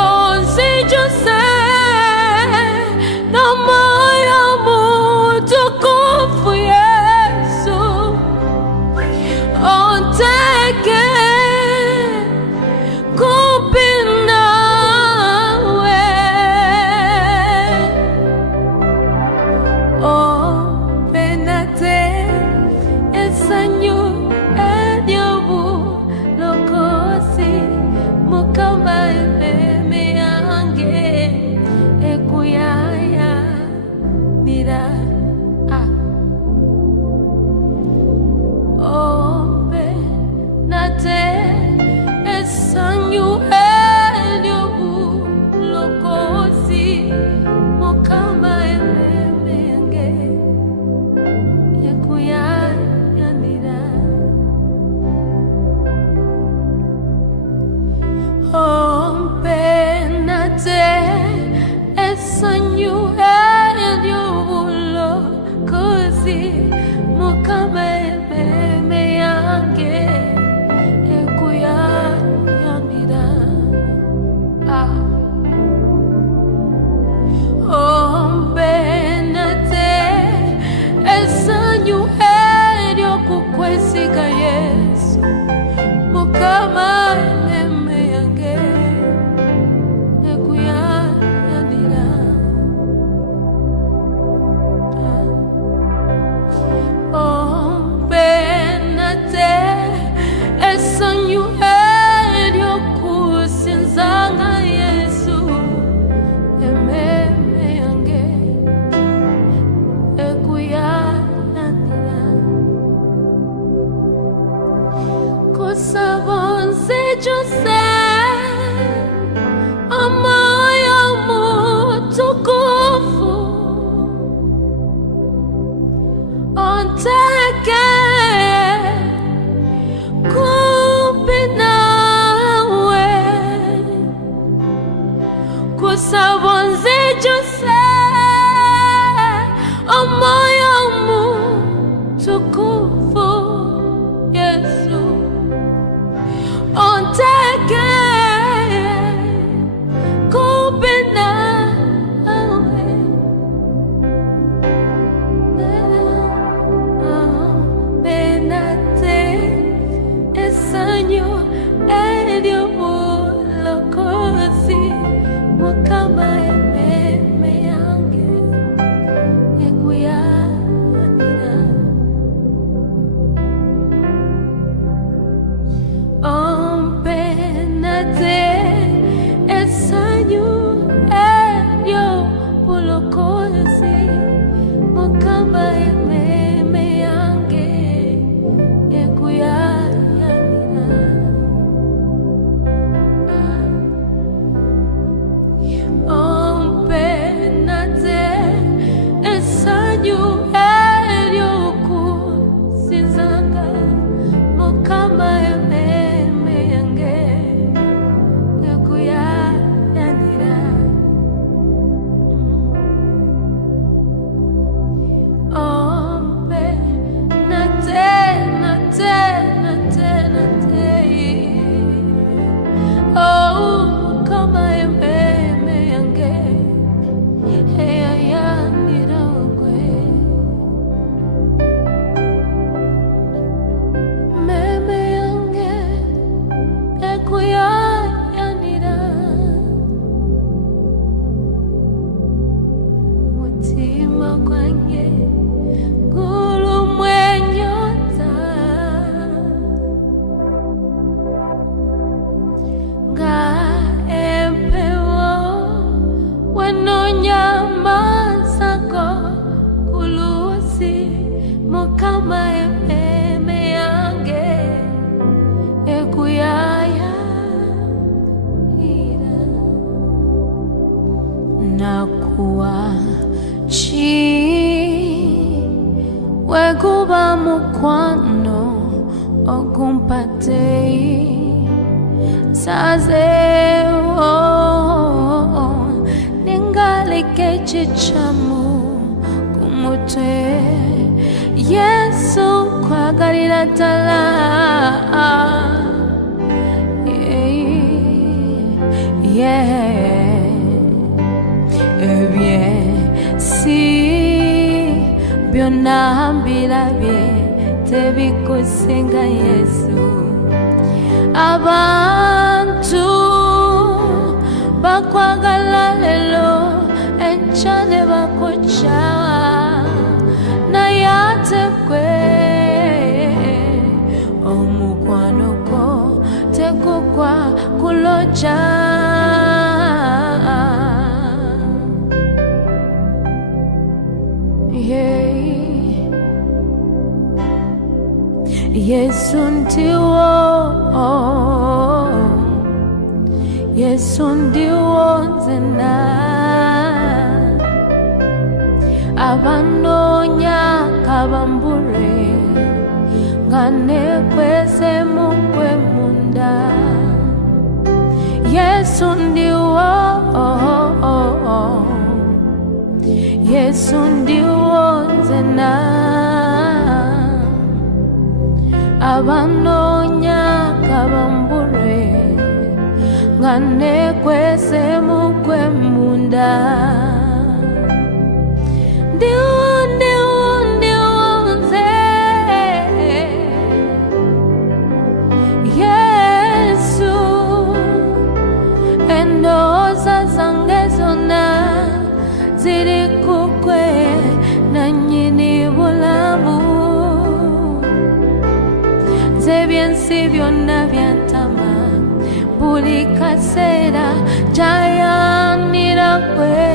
onzijuse namaya mutukufu Yesu onteke kumbi nawe penate esanyu ediobu lokosi mukama ememe yange ekuyayanira penate esanyu ediobu lokosi mukama ememe yange ekuyayanira penate esanyu ediobu lokosi mukama ememe yange ekuyayanira penate esanyu ediokukwesiga Yesu mukama ememe yange ekuyayanira penate esanyu ediokusinzanga Yesu ememe yange ekuyayanira kusaba nzijuse amaya mutukufu onteke kumbi nawe kusaba nzijuse amaya mutukufu Yesu onteke kumbi nawe penate mukwano ogumpatei sazeo ningaleke chichamu kumutwe Yesu kwagalira ddala si byonna mbirabye tebikusinga Yesu abantu bakwagala lelo enkya ne bakukya naye ate ggwe omukwano gwo tegugwa kuloja Yesu ndiwo Yesu ndiwo nzena abanoonya kabambure nga nekwese mukwe munda Yesu ndiwo Yesu ndiwo nzena abanoonya kabambure nga nekwese mukwe munda ndiwo nze Yesu endowooza zange zonna ziri kukwe nannyini bulamu ebyensi byonna byantama buli kaseera jayanira kwe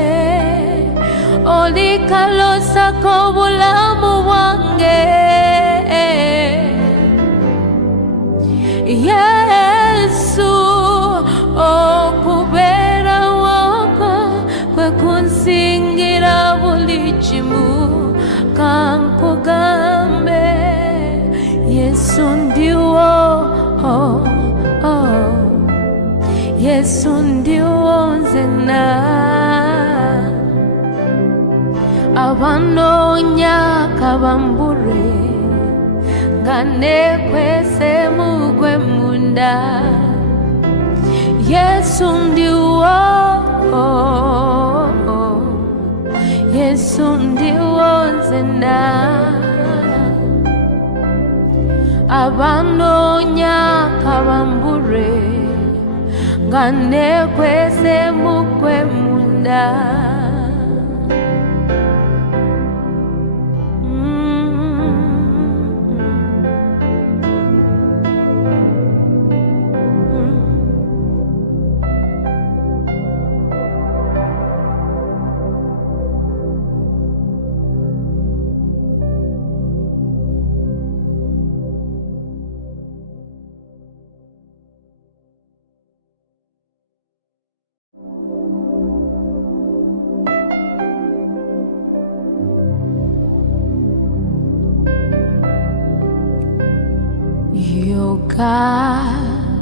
oli kalosa k'obulamu bwange Yesu okubeera woko kwe kunsingira buli kimu kankugambe Yesu ndiwo Yesu ndiwo nzena abanoonya kabambure nga nekwese mukwe munda Yesu ndiwo Yesu ndiwo nzena abanoonya kabambure nga nekwese mukwe munda You're God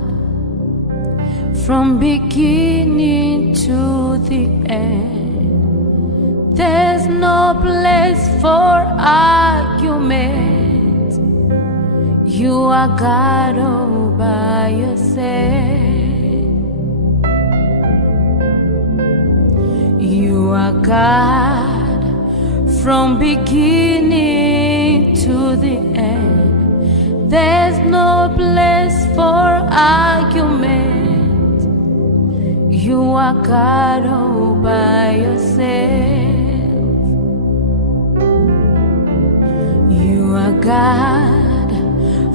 from beginning to the end. There's no place for argument. You are God all by yourself. You are God from beginning to the end. There's no place for argument. You are God all by yourself. You are God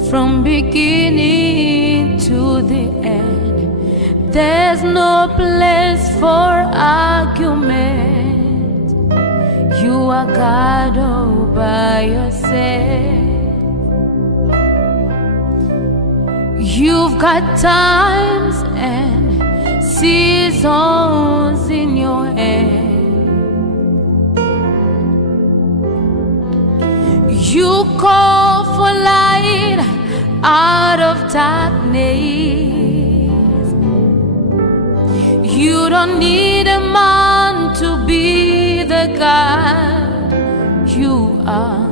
from beginning to the end. There's no place for argument. You are God all by yourself. You've got times and seasons in your hand. You call for out of darkness. You don't need a man to be the God you are,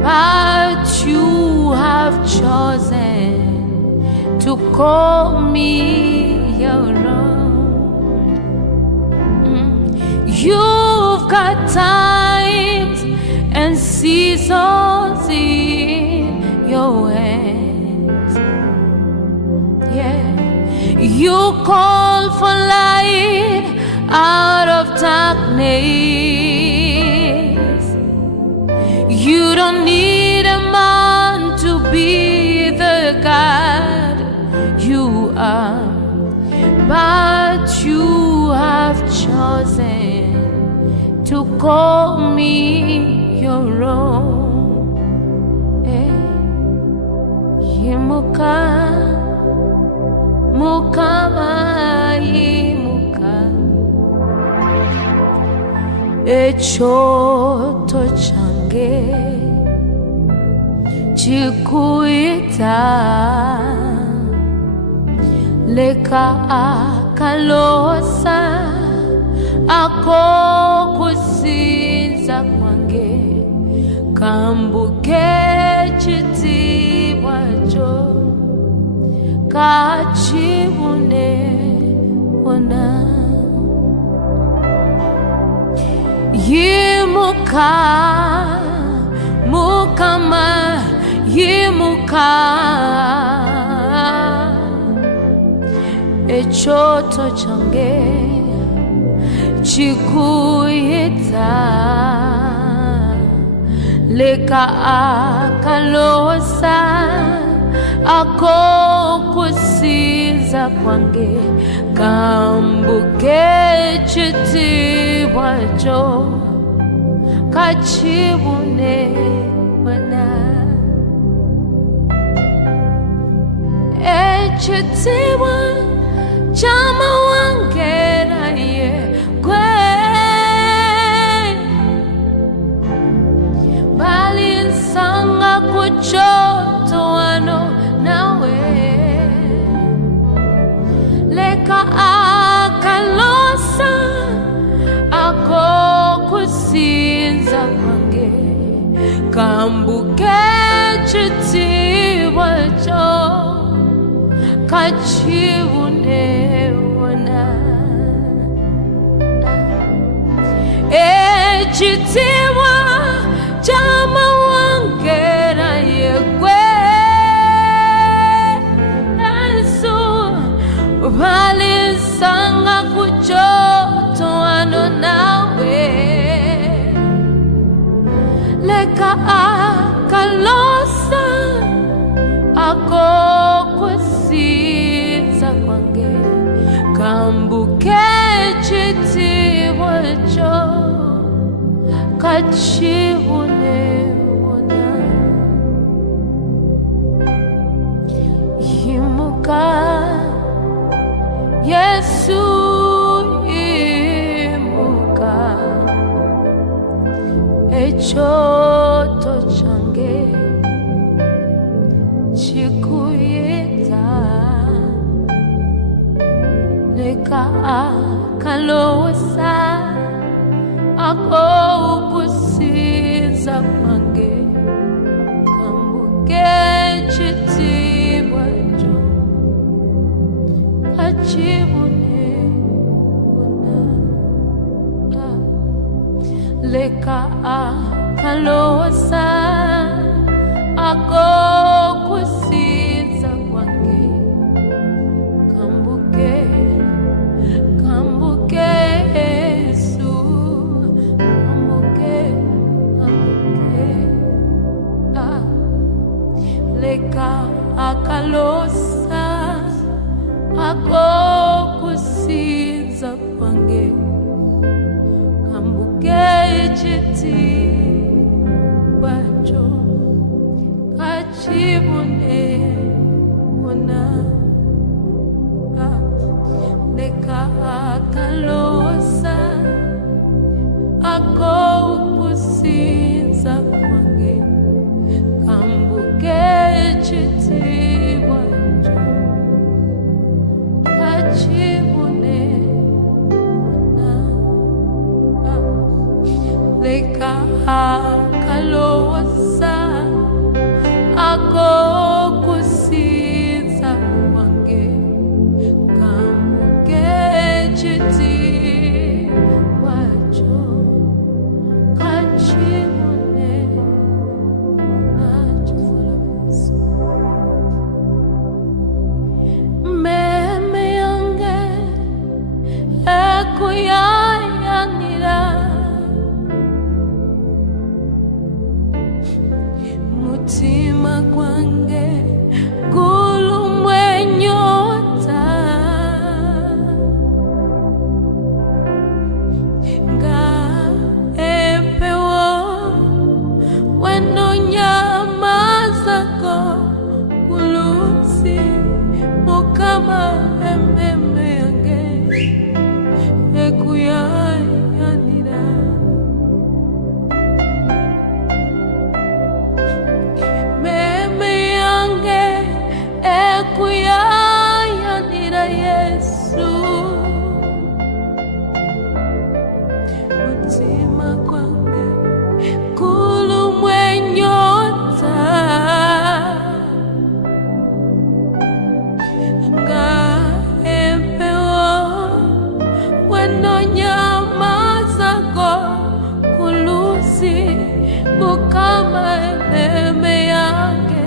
but you have chosen to call me your own. You've got times and seasons in your hands. Yeah, you call for light out of darkness. You don't need a man to be the God you are, but you have chosen to call me your own. Yimuka, mukama yimuka, echoto change chikuita, leka akalosa ako kusinza kwange, kambuke chitibwacho kachibune ona. Yimuka, mukama yimuka, echoto change chikuyita, leka akalosa ako kusinza kwange, kambuke chitibwacho kachibune wana. Echitibwa chama wangera ye kwe, bali nsanga kuchoto wano nawe, leka akalosa ako kusinza kwange, kambuke chitibwacho kachibune wana. Echitibwa chama wangera yekwe, Yesu bali nsanga kuchoto wano nawe, leka akalosa ako kusinza kwange, kambuke chitibwacho kachibune wana. Yimuka Yesu, yimuka, echoto change chikuyita, leka akalosa ako kusinza kwange, kambuke chitibwacho kachibune wana. Leka akalosa ako kusinza kwange, kambuke, kambuke Yesu, kambuke, kambuke. Leka akalosa ako kusinza kwange, kambuke chitibwacho kachibune wana. Leka akalosa ako kusinza kwange, kambuke chitibwacho kulusi mukama ememe yange ekuyayanira meme yange ekuyayanira Yesu mutima kwange kulumwenyota nga empewo wenonyamazago kulusi mukama ememe yange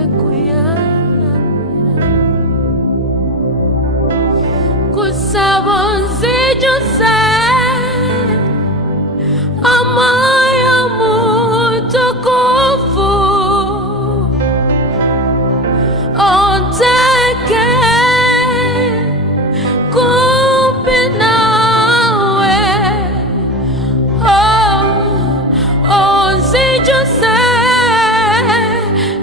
ekuyayanira kusaba nzijuse amaya mutukufu onteke kumbi nawe onzijuse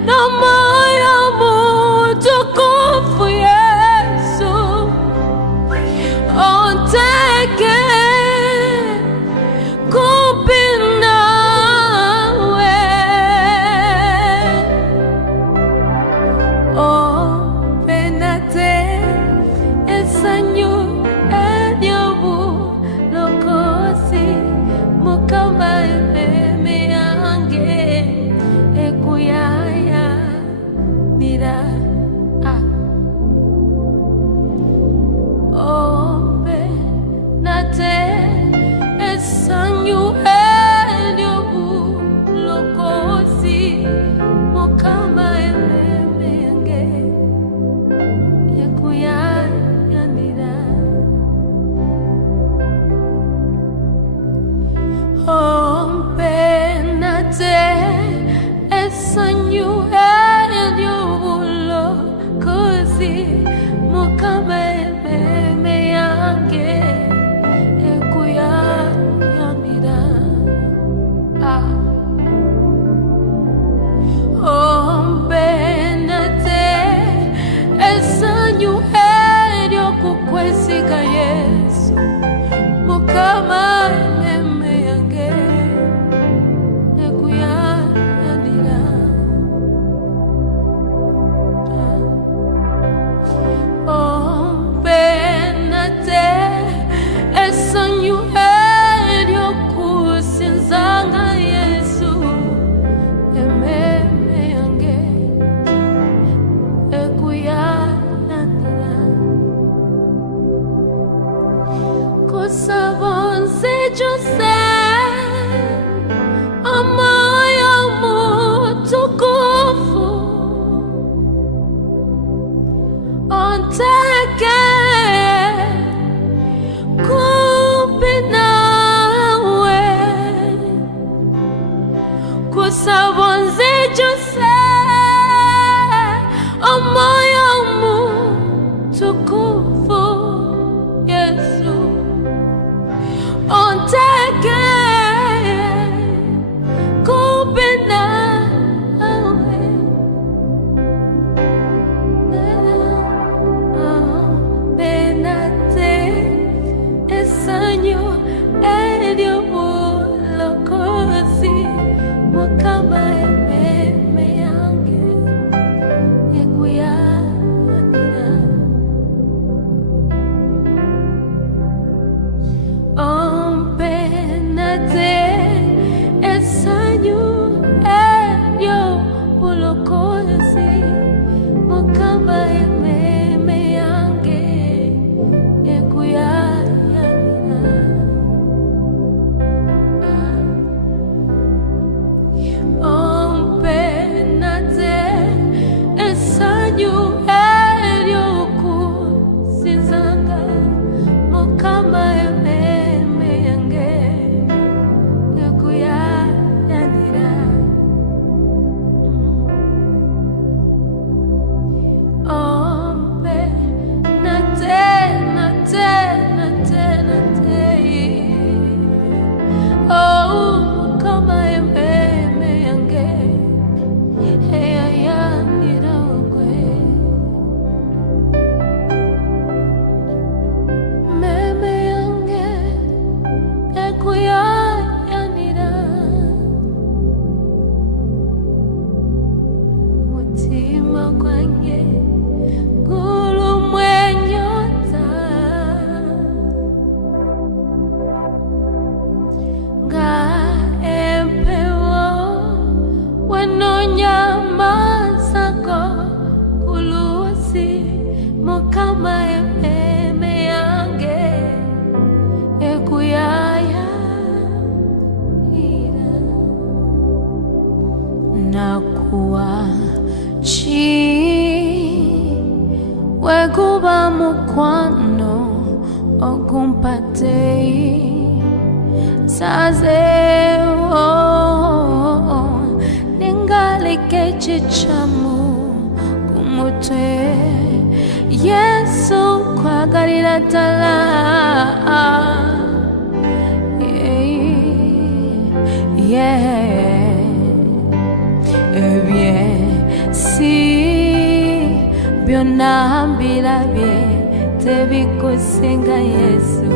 namaya mutukufu Yesu onteke kumbi nawe penate esanyu ediobu lokosi mukama ememe yange ekuyayanira penate esanyu ediobu lokosi mukama ememe yange ekuyayanira penate esanyu ediobu lokosi mukama ememe yange ekuyayanira penate esanyu ediokukwesiga Yesu mukama ememe yange ekuyayanira penate esanyu ediokusinzanga Yesu ememe yange ekuyayanira kusaba nzijuse amaya mutukufu onteke kumbi nawe kusaba nzijuse amaya mutukufu Yesu onteke kumbi nawe kuba mukwano ogumpate sazeo ningaleke chichamu kumutwe Yesu kwagalira tala si byonna mbirabye tebikusinga Yesu